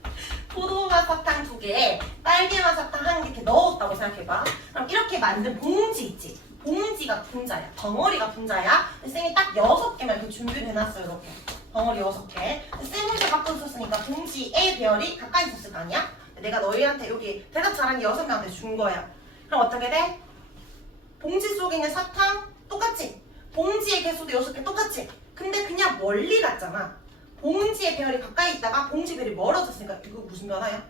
포도맛 사탕 2개에 딸기맛 사탕 1개 이렇게 넣었다고 생각해봐. 그럼 이렇게 만든 봉지 있지? 봉지가 분자야. 덩어리가 분자야. 쌤이 딱 6개만 이렇게 준비를 해놨어요. 이렇게. 덩어리 6개. 쌤 혼자 갖고 있었으니까 봉지의 배열이 가까이 있었을 거 아니야? 내가 너희한테 여기 대답 잘한 6명한테 준 거야. 그럼 어떻게 돼? 봉지 속에 있는 사탕 똑같지? 봉지의 개수도 6개 똑같지? 근데 그냥 멀리 갔잖아. 봉지의 배열이 가까이 있다가 봉지 배열이 멀어졌으니까 이거 무슨 변화야?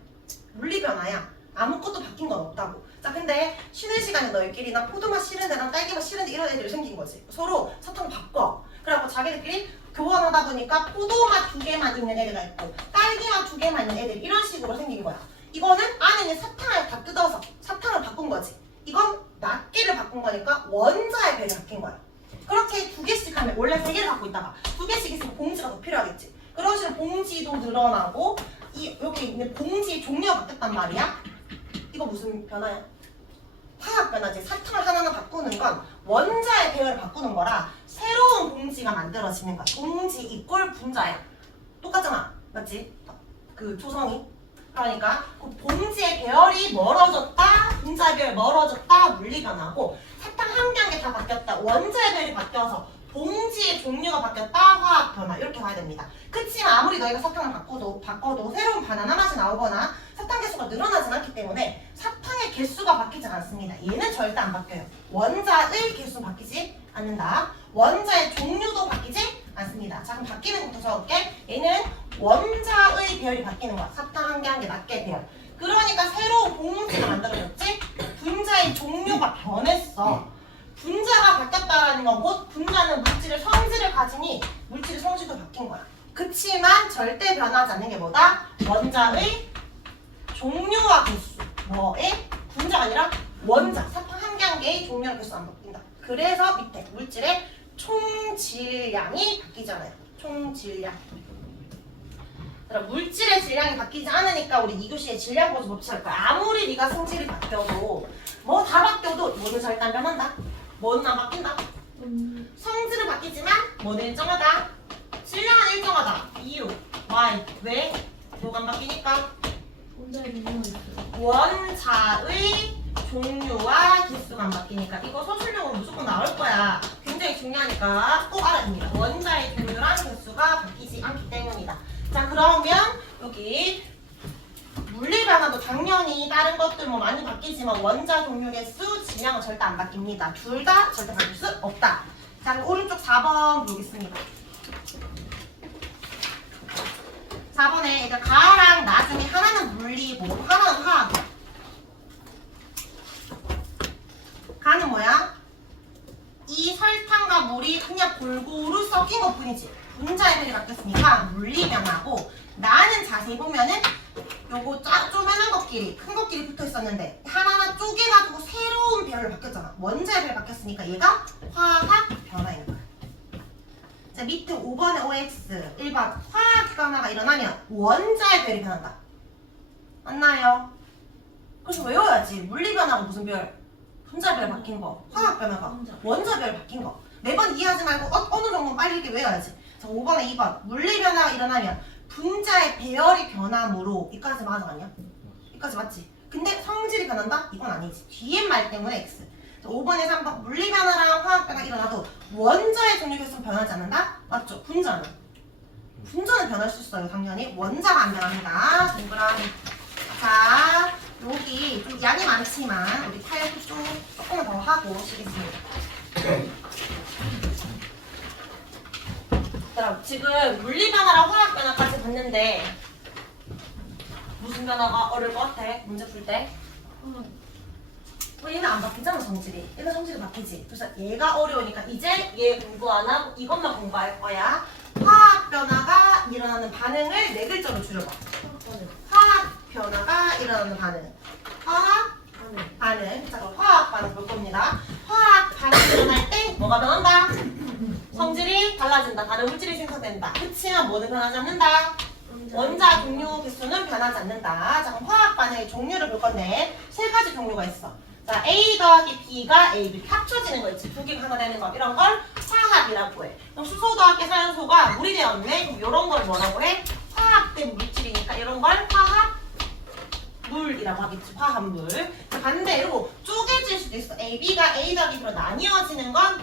물리 변화야. 아무것도 바뀐 건 없다고. 자, 근데 쉬는 시간에 너희끼리 나 포도맛 싫은데 난 딸기맛 싫은데 이런 애들이 생긴 거지. 서로 사탕 바꿔. 그래갖고 자기들끼리 교환하다 보니까 포도맛 2개만 있는 애들가 있고 딸기맛 2개만 있는 애들 이런 식으로 생긴 거야. 이거는 안에 있는 사탕을 다 뜯어서 별이 바뀐 거야. 그렇게 2개씩 하면 원래 3개를 갖고 있다가 2개씩 있으면 봉지가 더 필요하겠지. 그런 식으로 봉지도 늘어나고 여기 있는 봉지 종류가 바뀌었단 말이야. 이거 무슨 변화야? 화학 변화지. 사탕을 하나하나 바꾸는 건 원자의 배열을 바꾸는 거라 새로운 봉지가 만들어지는 거야. 봉지 이꼴 분자야. 똑같잖아. 맞지? 그 조성이. 그러니까 그 봉지의 배열이 멀어졌다, 분자의 배열이 멀어졌다, 물리 변화고 사탕 한 개 다 바뀌었다, 원자의 배열이 바뀌어서 봉지의 종류가 바뀌었다, 화학 변화 이렇게 봐야 됩니다. 그치만 아무리 너희가 사탕을 바꿔도 새로운 바나나 맛이 나오거나 사탕 개수가 늘어나진 않기 때문에 사탕의 개수가 바뀌지 않습니다. 얘는 절대 안 바뀌어요. 원자의 개수는 바뀌지 않는다. 원자의 종류도 바뀌지 않습니다. 자, 그럼 바뀌는 것부터 적을게. 얘는 원자의 배열이 바뀌는 거야. 사탕 한 개 한 개 낱개 배열. 그러니까 새로운 봉지가 만들어졌지? 분자의 종류가 변했어. 분자가 바뀌었다라는 건 곧 분자는 물질의 성질을 가지니 물질의 성질도 바뀐 거야. 그치만 절대 변하지 않는 게 뭐다? 원자의 종류와 개수. 뭐의? 분자가 아니라 원자. 사탕 한 개 한 개의 종류와 개수 안 바뀐다. 그래서 밑에 물질의 총질량이 바뀌잖아요. 총질량. 그럼 물질의 질량이 바뀌지 않으니까 우리 2교시에 질량 보수 법칙 할 거야. 아무리 네가 성질이 바뀌어도 뭐 다 바뀌어도 뭐는 절대 안 변한다. 뭐는 안 바뀐다. 성질은 바뀌지만 뭐는 일정하다. 질량은 일정하다. 이유. why. 왜? 뭐가 안 바뀌니까? 원자의 종류가 있어요. 원자의 종류와 개수가 안 바뀌니까. 이거 서술형으로 무조건 나올 거야. 굉장히 중요하니까 꼭 알아야 됩니다. 원자의 종류랑 개수가 바뀌지 않기 때문이다. 자, 그러면 여기 물리 변화도 당연히 다른 것들 뭐 많이 바뀌지만 원자 종류 개수 질량은 절대 안 바뀝니다. 둘 다 절대 바뀔 수 없다. 자, 그럼 오른쪽 4번 보겠습니다. 4번에 이제 가랑 나 중에 하나는 물리고 하나는 화학이야. 가는 뭐야? 이 설탕과 물이 그냥 골고루 섞인 것 뿐이지. 분자의 배열이 바뀌었으니까 물리 변화고, 나는 자세히 보면은 요거 쪼매난 것끼리 큰 것끼리 붙어 있었는데 하나하나 쪼개가지고 새로운 배열로 바뀌었잖아. 원자의 배열이 바뀌었으니까 얘가 화학 변화인 거야. 자, 밑에 5번의 OX 1번 화학 변화가 일어나면 원자의 배열이 변한다. 맞나요? 그래서 외워야지. 물리 변화가 무슨 배열? 분자 배열 바뀐 거. 화학 변화가 원자 배열 바뀐 거. 매번 이해하지 말고 어느 정도 빨리 이렇게 외워야지. 자, 5번에 2번 물리 변화가 일어나면 분자의 배열이 변함으로. 이까지 맞아 맞냐? 이까지 맞지? 근데 성질이 변한다? 이건 아니지. 뒤에 말 때문에 X. 자, 5번에 3번 물리 변화랑 화학 변화가 일어나도 원자의 종류 개수는 변하지 않는다? 맞죠? 분자는 변할 수 있어요. 당연히 원자가 안 변합니다. 동그라미. 자, 여기 좀 양이 많지만 우리 타일도 조금 더 하고 쉬겠습니다. 지금 물리 변화랑 화학 변화까지 봤는데 무슨 변화가 어려울 것 같아? 문제 풀 때? 얘는 안 바뀌잖아, 성질이. 얘는 성질이 바뀌지. 그래서 얘가 어려우니까 이제 얘 공부 안 하고 이것만 공부할 거야. 화학 변화가 일어나는 반응을 4글자로 줄여봐. 화학 변화가 일어나는 반응. 화학 반응. 자, 그럼 화학 반응 볼 겁니다. 화학 반응이 일어날 때 뭐가 변한다? 성질이 달라진다. 다른 물질이 생성된다. 그치만 뭐는 변하지 않는다? 원자 종류 개수는 변하지 않는다. 자, 그럼 화학 반응의 종류를 볼 건데 3가지 종류가 있어. 자, A 더하기 B가 A, B 합쳐지는 거 있지. 2개가 하나 되는 거. 이런 걸 화합이라고 해. 그럼 수소 더하기 산소가 물이 되었네. 그럼 이런 걸 뭐라고 해? 화합된 물질이니까 이런 걸 화합물이라고 하겠지. 화합물. 자, 반대로 쪼개질 수도 있어. A, B가 A 더하기 B로 나뉘어지는 건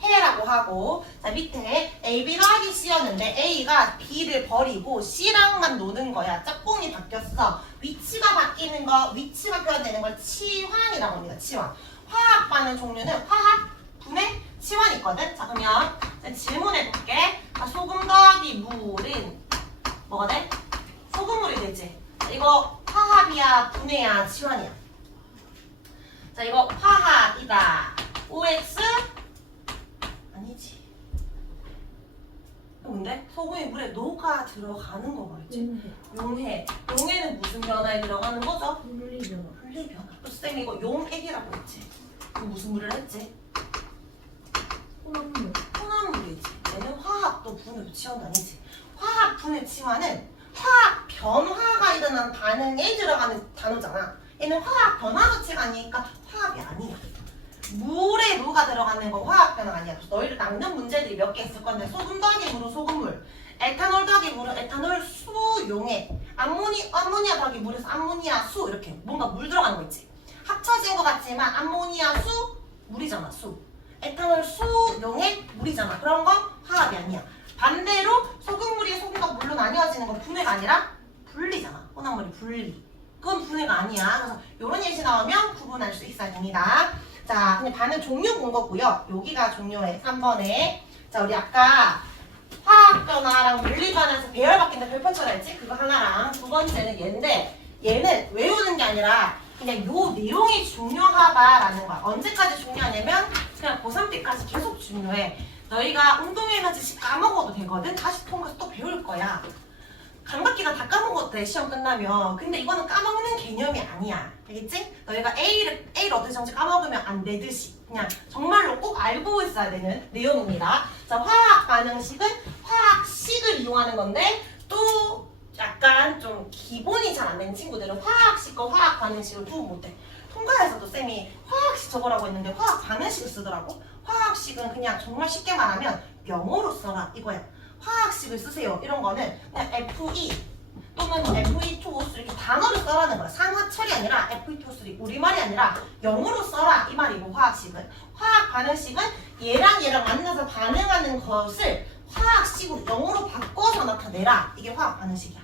분해라고 하고. 자, 밑에 A, B 더하기 C였는데 A가 B를 버리고 C랑만 노는 거야. 짝꿍이 바뀌었어. 위치가 바뀌는 거, 위치가 표현되는 걸 치환이라고 합니다. 치환. 화학 반응 종류는 화학, 분해, 치환이 있거든. 자, 그러면 질문해 볼게. 자, 소금 더하기 물은 뭐가 돼? 소금물이 되지. 자, 이거 화합이야, 분해야, 치환이야. 자, 이거 화합이다. OX 아니지. 뭔데? 소금이 물에 녹아 들어가는 거 말이지. 용해. 용해는 무슨 변화에 들어가는 거죠? 물리 변화. 분리 변화. 또 쌤이 이거 용액이라고 했지. 그럼 무슨 물을 했지? 혼합물. 혼합물이지. 얘는 화학도 분해도 치환도 아니지. 화학 분해 치환은 화학 변화가 일어나는 반응에 들어가는 단어잖아. 얘는 화학 변화 자체가 아니니까 화학이 아니야. 물에 무가 들어가는 건 화학 변화가 아니야. 그래서 너희를 낚는 문제들이 몇 개 있을 건데 소금 더하기 물은 소금물, 에탄올 더하기 물은 에탄올 수용액, 암모니아 더하기 물에서 암모니아 수 이렇게 뭔가 물 들어가는 거 있지. 합쳐진 것 같지만 암모니아 수 물이잖아 수. 에탄올 수용액 물이잖아. 그런 건 화학이 아니야. 반대로 소금물이 소금과 물로 나뉘어지는 건 분해가 아니라 분리잖아. 혼합물이 분리. 그건 분해가 아니야. 그래서 이런 예시 나오면 구분할 수 있어야 됩니다. 자, 근데 반응 종류 본 거고요. 여기가 종료해. 3번에. 자, 우리 아까 화학 변화랑 물리 변화에서 배열 바뀐다 별표처럼 했지? 그거 하나랑 두 번째는 얘인데 얘는 외우는 게 아니라 그냥 요 내용이 중요하다라는 거야. 언제까지 중요하냐면 그냥 고3 때까지 계속 중요해. 너희가 운동에너지씩 까먹어도 되거든? 다시 통과해서 또 배울 거야. 감각기가 다 까먹어도 돼, 시험 끝나면. 근데 이거는 까먹는 개념이 아니야. 알겠지? 너희가 A를 어떻게 정지 까먹으면 안 되듯이 그냥 정말로 꼭 알고 있어야 되는 내용입니다. 자, 화학 반응식은 화학식을 이용하는 건데 또 약간 좀 기본이 잘 안 되는 친구들은 화학식과 화학 반응식을 구분 못해. 통과에서도 쌤이 화학식 적으라고 했는데 화학 반응식을 쓰더라고. 화학식은 그냥 정말 쉽게 말하면 명어로 써라 이거야. 화학식을 쓰세요. 이런 거는 그냥 FE 또는 뭐 FE2O3 이렇게 단어를 써라는 거야. 상하철이 아니라 FE2O3 우리말이 아니라 영어로 써라 이 말이고 화학식은. 화학 반응식은 얘랑 얘랑 만나서 반응하는 것을 화학식으로 영어로 바꿔서 나타내라. 이게 화학 반응식이야.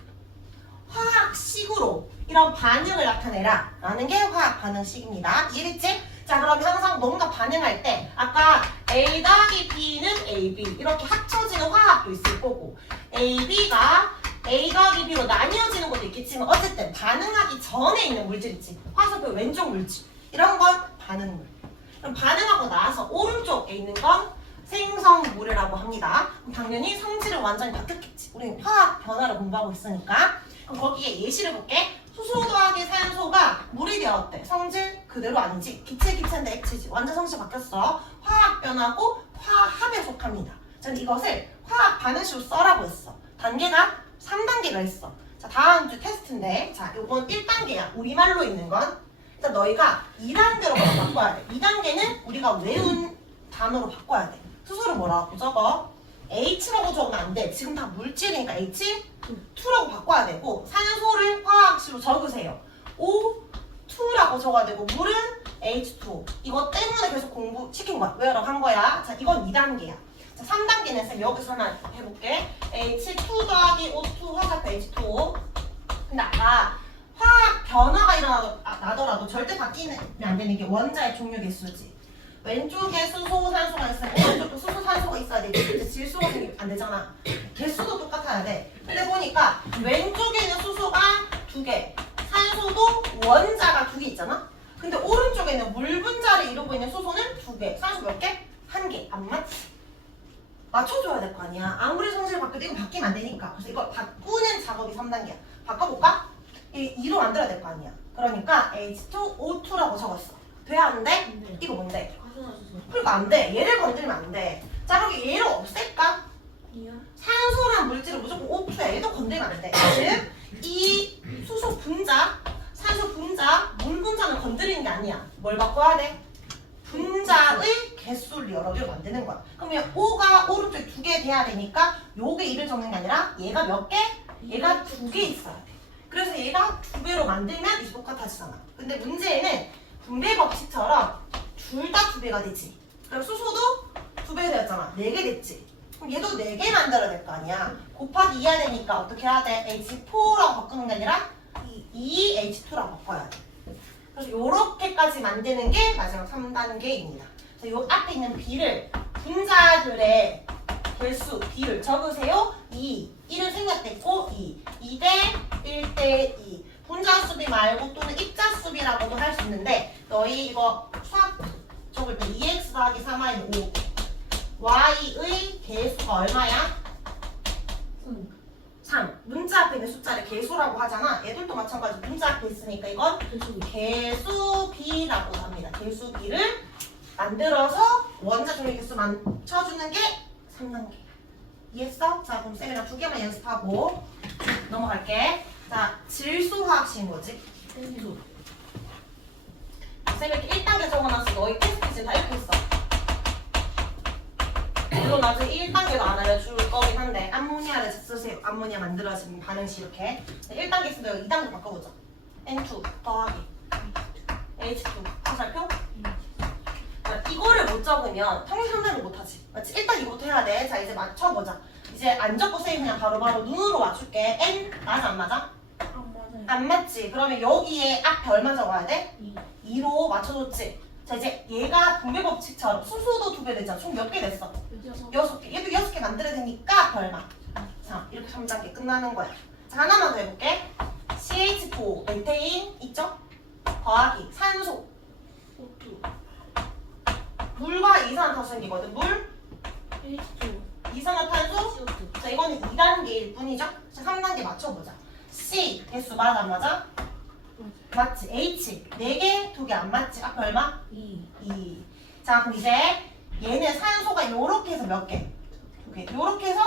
화학식으로 이런 반응을 나타내라 라는 게 화학 반응식입니다. 이해됐지? 자, 그러면 항상 뭔가 반응할 때 아까 A 더하기 B는 AB 이렇게 합쳐지는 화학도 있을 거고 AB가 A 더하기 B로 나뉘어지는 것도 있겠지만 어쨌든 반응하기 전에 있는 물질 있지. 화살표 왼쪽 물질 이런 건 반응물. 그럼 반응하고 나서 오른쪽에 있는 건 생성물이라고 합니다. 그럼 당연히 성질은 완전히 바뀌었겠지. 우리는 화학 변화를 공부하고 있으니까. 그럼 거기에 예시를 볼게. 수소 더하기 산소가 물이 되었대. 성질 그대로 아니지. 기체인데 액체지. 완전 성질 바뀌었어. 화학 변화고 화합에 속합니다. 저는 이것을 화학 반응식으로 써라고 했어. 단계가 3단계가 있어. 자, 다음 주 테스트인데 자, 요건 1단계야. 우리말로 있는 건 일단 너희가 2단계로 바꿔야 돼. 2단계는 우리가 외운 단어로 바꿔야 돼. 수소를 뭐라고 적어? H라고 적으면 안 돼. 지금 다 물질이니까 H2라고 바꿔야 되고 산소를 화학식으로 적으세요. O2라고 적어야 되고 물은 H2O. 이거 때문에 계속 공부시킨 거야. 외우라고 한 거야. 자, 이건 2단계야. 자, 3단계는 쌤 여기서 하나 해볼게. H2 더하기 O2 화살표 H2O. 근데 아까 화학 변화가 일어나더라도 절대 바뀌면 안 되는 게 원자의 종류 개수지. 왼쪽에 수소, 산소가 있으면 오른쪽도 수소, 산소가 있어야 되지. 근데 질소가 생기면 안 되잖아. 개수도 똑같아야 돼. 근데 보니까 왼쪽에 있는 수소가 2개, 산소도 원자가 2개 있잖아. 근데 오른쪽에는 물 분자를 이루고 있는 수소는 2개, 산소 몇 개? 1개. 안 맞지? 맞춰줘야 될 거 아니야. 아무리 성질 바뀌어도 이거 바뀌면 안 되니까. 그래서 이걸 바꾸는 작업이 3단계야. 바꿔볼까? 2로 만들어야 될 거 아니야. 그러니까 H2O2라고 적었어. 돼? 안 돼? 네. 이거 뭔데? 가져놔주세요. 그러니까 안 돼. 얘를 건드리면 안 돼. 자, 그럼 얘를 없앨까? 이요? 산소란 물질은 무조건 O2야. 얘도 건드리면 안 돼. 즉, 이 수소 분자, 산소 분자, 물 분자는 건드리는 게 아니야. 뭘 바꿔야 돼? 분자의 개수를 여러 개로 만드는 거야. 그러면 O가 오른쪽에 2개 돼야 되니까 요게 1을 적는 게 아니라 얘가 몇 개? 얘가 2개 있어야 돼. 그래서 얘가 2배로 만들면 이제 똑같아지잖아. 근데 문제는 분배 법칙처럼 둘 다 2배가 되지. 그럼 수소도 2배 되었잖아. 4개 됐지. 그럼 얘도 4개 만들어야 될 거 아니야. 곱하기 2 해야 되니까 어떻게 해야 돼? H4라고 바꾸는 게 아니라 2H2라고 바꿔야 돼. 그래서 요렇게까지 만드는 게 마지막 3단계입니다. 그래서 요 앞에 있는 B를 분자들의 개수 B를 적으세요. 1은 생략됐고 2대 1대 2. 분자 수비 말고 또는 입자 수비라고도 할 수 있는데 너희 이거 수학 적을 때 2x 더하기 3y는 5 y의 개수가 얼마야? 3. 문자 앞에 있는 숫자를 개수라고 하잖아. 얘들도 마찬가지로 문자 앞에 있으니까 이건 개수 B라고 합니다. 개수 B를 만들어서 원자 종류 개수 맞춰주는 게 3단계. 이해했어? 자, 그럼 쌤이랑 2개만 연습하고 넘어갈게. 자, 질소화학식인 거지? 땡수. 쌤이 이렇게 1단계 적어놨어. 너희 테스트 지금 다 이렇게 했어. 물론 나중에 1단계도 안 알려줄 거긴 한데 암모니아를 쓰세요. 암모니아 만들어진 반응식 이렇게. 1단계 있으면 2단계 바꿔보자. N2 더하기 H2 화살표? 이거를 못 적으면 평균선대로 못하지. 맞지? 일단 이거부터 해야 돼. 자, 이제 맞춰보자. 이제 안 적고 쌤이 그냥 바로바로 눈으로 맞출게. N 맞아 안 맞아? 안 맞아요. 안 맞지? 그러면 여기에 앞에 얼마 적어야 돼? 2. 2로 맞춰줬지? 자, 이제 얘가 분배법칙처럼 수소도 2배 되잖아. 총 몇 개 됐어? 6개. 얘도 6개 만들어야 되니까 앞에 얼마? 자, 이렇게 3단계 끝나는 거야. 자, 하나만 더 해볼게. CH4 메테인 있죠? 더하기 산소. O2. 물과 이산화탄소 생기거든. 물, H2. 이산화탄소. CO2. 자, 이거는 2단계일 뿐이죠? 자, 3단계 맞춰보자. C 개수 맞아 안 맞아? 맞지? H 4개, 2개 안 맞지? 앞에 얼마? 2. 2. 자, 그럼 이제 얘는 산소가 요렇게 해서 몇 개? 2개. 요렇게 해서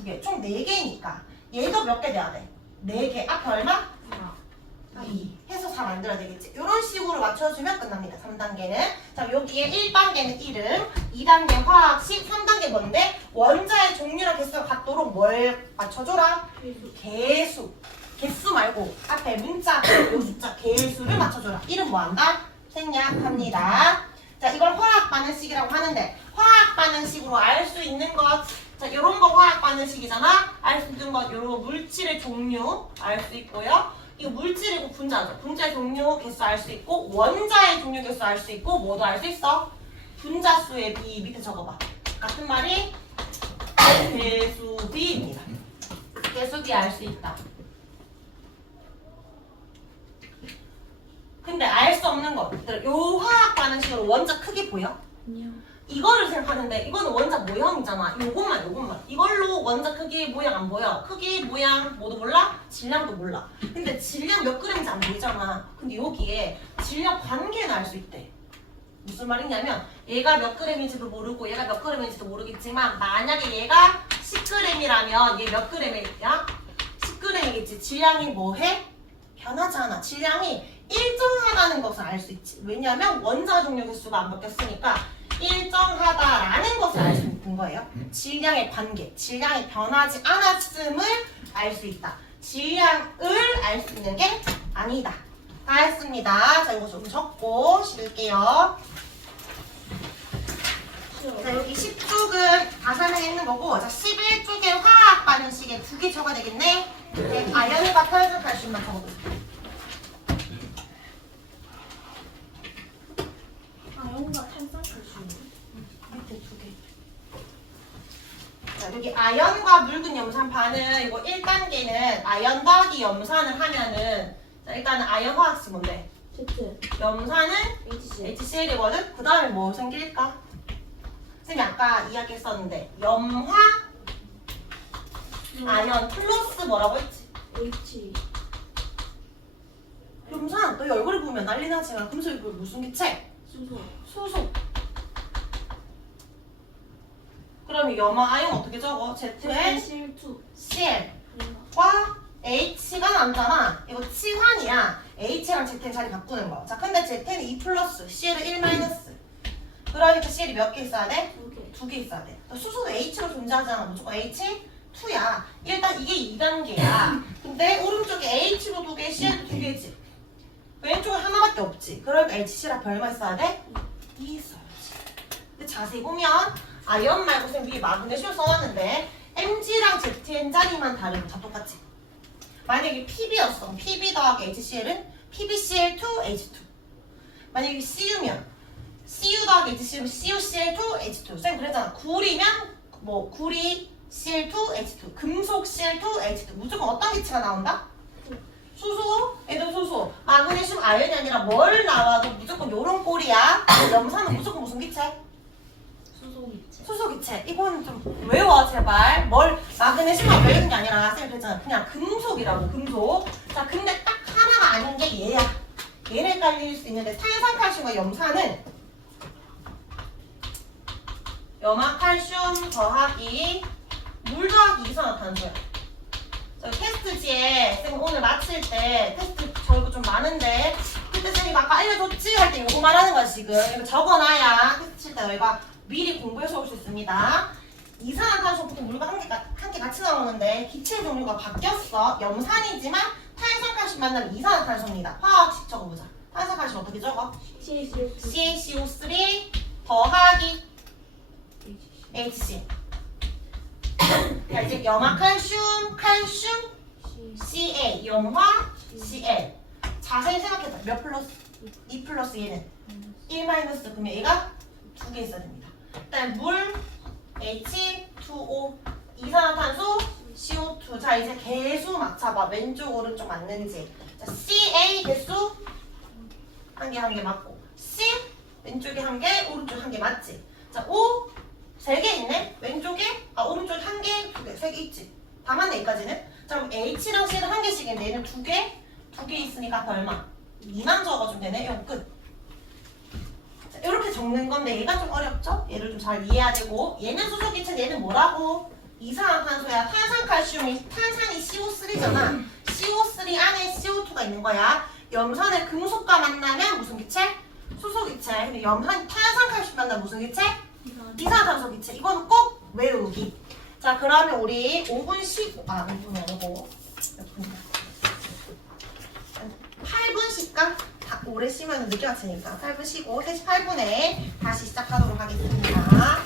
2개. 총 4개니까 얘도 몇 개 돼야 돼? 4개. 앞에 얼마? 4. 2 해서 4 만들어야 되겠지. 이런 식으로 맞춰주면 끝납니다. 3단계는. 자, 여기에 1단계는 이름, 2단계 화학식, 3단계 뭔데? 원자의 종류랑 개수가 같도록 뭘 맞춰줘라? 개수. 개수 말고 앞에 문자, 요 숫자, 개수를 맞춰줘라. 이름 뭐한다? 생략합니다. 자, 이걸 화학 반응식이라고 하는데 화학 반응식으로 알 수 있는 것. 자, 요런 거 화학 반응식이잖아. 알 수 있는 것, 요런 물질의 종류 알 수 있고요. 이거 물질이고 분자죠. 분자의 종류 개수 알 수 있고 원자의 종류 개수 알 수 있고 뭐도 알 수 있어? 분자수의 비 밑에 적어봐. 같은 말이 개수비입니다. 개수비 알 수 있다. 근데 알 수 없는 것들, 요 화학 반응식으로 원자 크기 보여? 아니요. 이거를 생각하는데 이거는 원자 모형이잖아. 요것만. 이걸로 원자 크기 모양 안 보여. 크기 모양 모두 몰라? 질량도 몰라. 근데 질량 몇 그램인지 안 보이잖아. 근데 여기에 질량 관계는 알 수 있대. 무슨 말이냐면 얘가 몇 그램인지도 모르고 얘가 몇 그램인지도 모르겠지만 만약에 얘가 10g이라면 얘 몇 그램이야? 10g이겠지. 질량이 뭐해? 변하지 않아. 질량이 일정하다는 것을 알 수 있지. 왜냐하면 원자 종류 개수가 안 바뀌었으니까 일정하다라는 것을 알 수 있는 거예요. 질량의 관계, 질량이 변하지 않았음을 알 수 있다. 질량을 알 수 있는 게 아니다. 다 했습니다. 자, 이거 좀 적고 실을게요. 자, 여기 10쪽은 다 설명했는 거고, 자, 11쪽에 화학 반응식에 2개 적어야 되겠네. 네, 아연과 탄산칼슘만 적어보세요. 아연과 탄산칼슘. 밑에 2개. 자, 여기 아연과 묽은 염산파는 이거 1단계는 아연 더하기 염산을 하면은, 자, 일단은 아연 화학식 뭔데? Z. 염산은 HCl. HCl이거든? 그 다음에 뭐 생길까? 쌤이 아까 이야기했었는데 염화 아연 플러스 뭐라고 했지? H. 염산 너희 얼굴을 보면 난리 나지만 금속이 무슨 기체? 수소. 수소. 그럼 염화 아연 어떻게 적어? ZN Cl2. Cl과 H가 남잖아. 이거 치환이야. H랑 Zn 자리 바꾸는 거. 자, 근데 Z는 2 플러스, Cl은 1 마이너스. 그러니까 Cl이 몇 개 있어야 돼? 2개. 2개 있어야 돼. 수소도 H로 존재하잖아. 무조건 H2야. 일단 이게 2단계야. 근데 오른쪽에 H로 2개, Cl도 2개지. 왼쪽에 하나밖에 없지. 그러니까 HCl 앞에 얼마 있어야 돼? 2 있어야지. 근데 자세히 보면 아연 말고 선 위에 마그네슘 써놨는데 Mg랑 Zn 자리만 다르고 다 똑같지. 만약에 PB였어. PB 더하기 HCl은 PbCl2H2. 만약에 CU면 CU 더하기 HCl은 CuCl2H2. 쌤 그랬잖아. 구리면 뭐 구리 Cl2H2. 금속 Cl2H2. 무조건 어떤 기체가 나온다? 수소, 얘도 수소. 마그네슘 아연이 아니라 뭘 나와도 무조건 요런 꼴이야. 염산은 무조건 무슨 기체? 수소기체. 수소 기체. 이건 좀 외워 제발. 뭘 마그네슘만 외우는 게 아니라 쌤 그랬잖아. 그냥 금속이라고 금속. 자, 근데 딱 하나가 아닌 게 얘야. 얘를 깔릴 수 있는데 탄산칼슘과 염산은 염화칼슘 더하기 물 더하기 이산화탄소야. 저희 테스트지에 쌤 오늘 마칠 때 테스트 저희도 좀 많은데 그때 쌤이 아까 알려줬지? 할 때 이거 말하는 거야 지금. 이거 적어놔야 테스트 칠 때 너희가 미리 공부해서 올 수 있습니다. 이산화탄소 보통 물과 함께 같이 나오는데 기체 종류가 바뀌었어. 염산이지만 탄산칼슘 만나면 이산화탄소입니다. 화학식 적어보자. 탄산칼슘 어떻게 적어? CaCO3 더하기 HCl. 자, 이제 염화칼슘, 칼슘, Ca, 염화, Cl. 자세히 생각해봐. 몇 플러스? 2 플러스 얘는 1 마이너스. 그러면 얘가 2개 있어야 됩니다. 일단 물, H2O, 이산화탄소, CO2. 자, 이제 개수 맞춰봐. 왼쪽, 오른쪽 맞는지. 자, Ca 개수 한 개 맞고, C 왼쪽에 한 개, 오른쪽 한 개 맞지? 자, O 3개 있네? 왼쪽에, 오른쪽에 한 개, 2개, 3개 있지? 다 맞네, 여기까지는? 자, 그럼 H랑 C는 한 개씩인데 얘는 2개? 2개 있으니까 얼마? 2만 적어주면 되네? 이거 끝. 자, 이렇게 적는 건데 얘가 좀 어렵죠? 얘를 좀 잘 이해해야 되고, 얘는 수소기체, 얘는 뭐라고? 이산화탄소야. 탄산칼슘이, 탄산이 CO3잖아. CO3 안에 CO2가 있는 거야. 염산의 금속과 만나면 무슨 기체? 수소기체. 근데 염산, 탄산칼슘 만나면 무슨 기체? 이산화탄소 기체. 이거는 꼭 외우기. 자, 그러면 우리 5분 쉬고, 5분이 아니고 몇 분이야? 8분 쉴까? 오래 쉬면 늦게 마치니까 8분 쉬고 3시 8분에 다시 시작하도록 하겠습니다.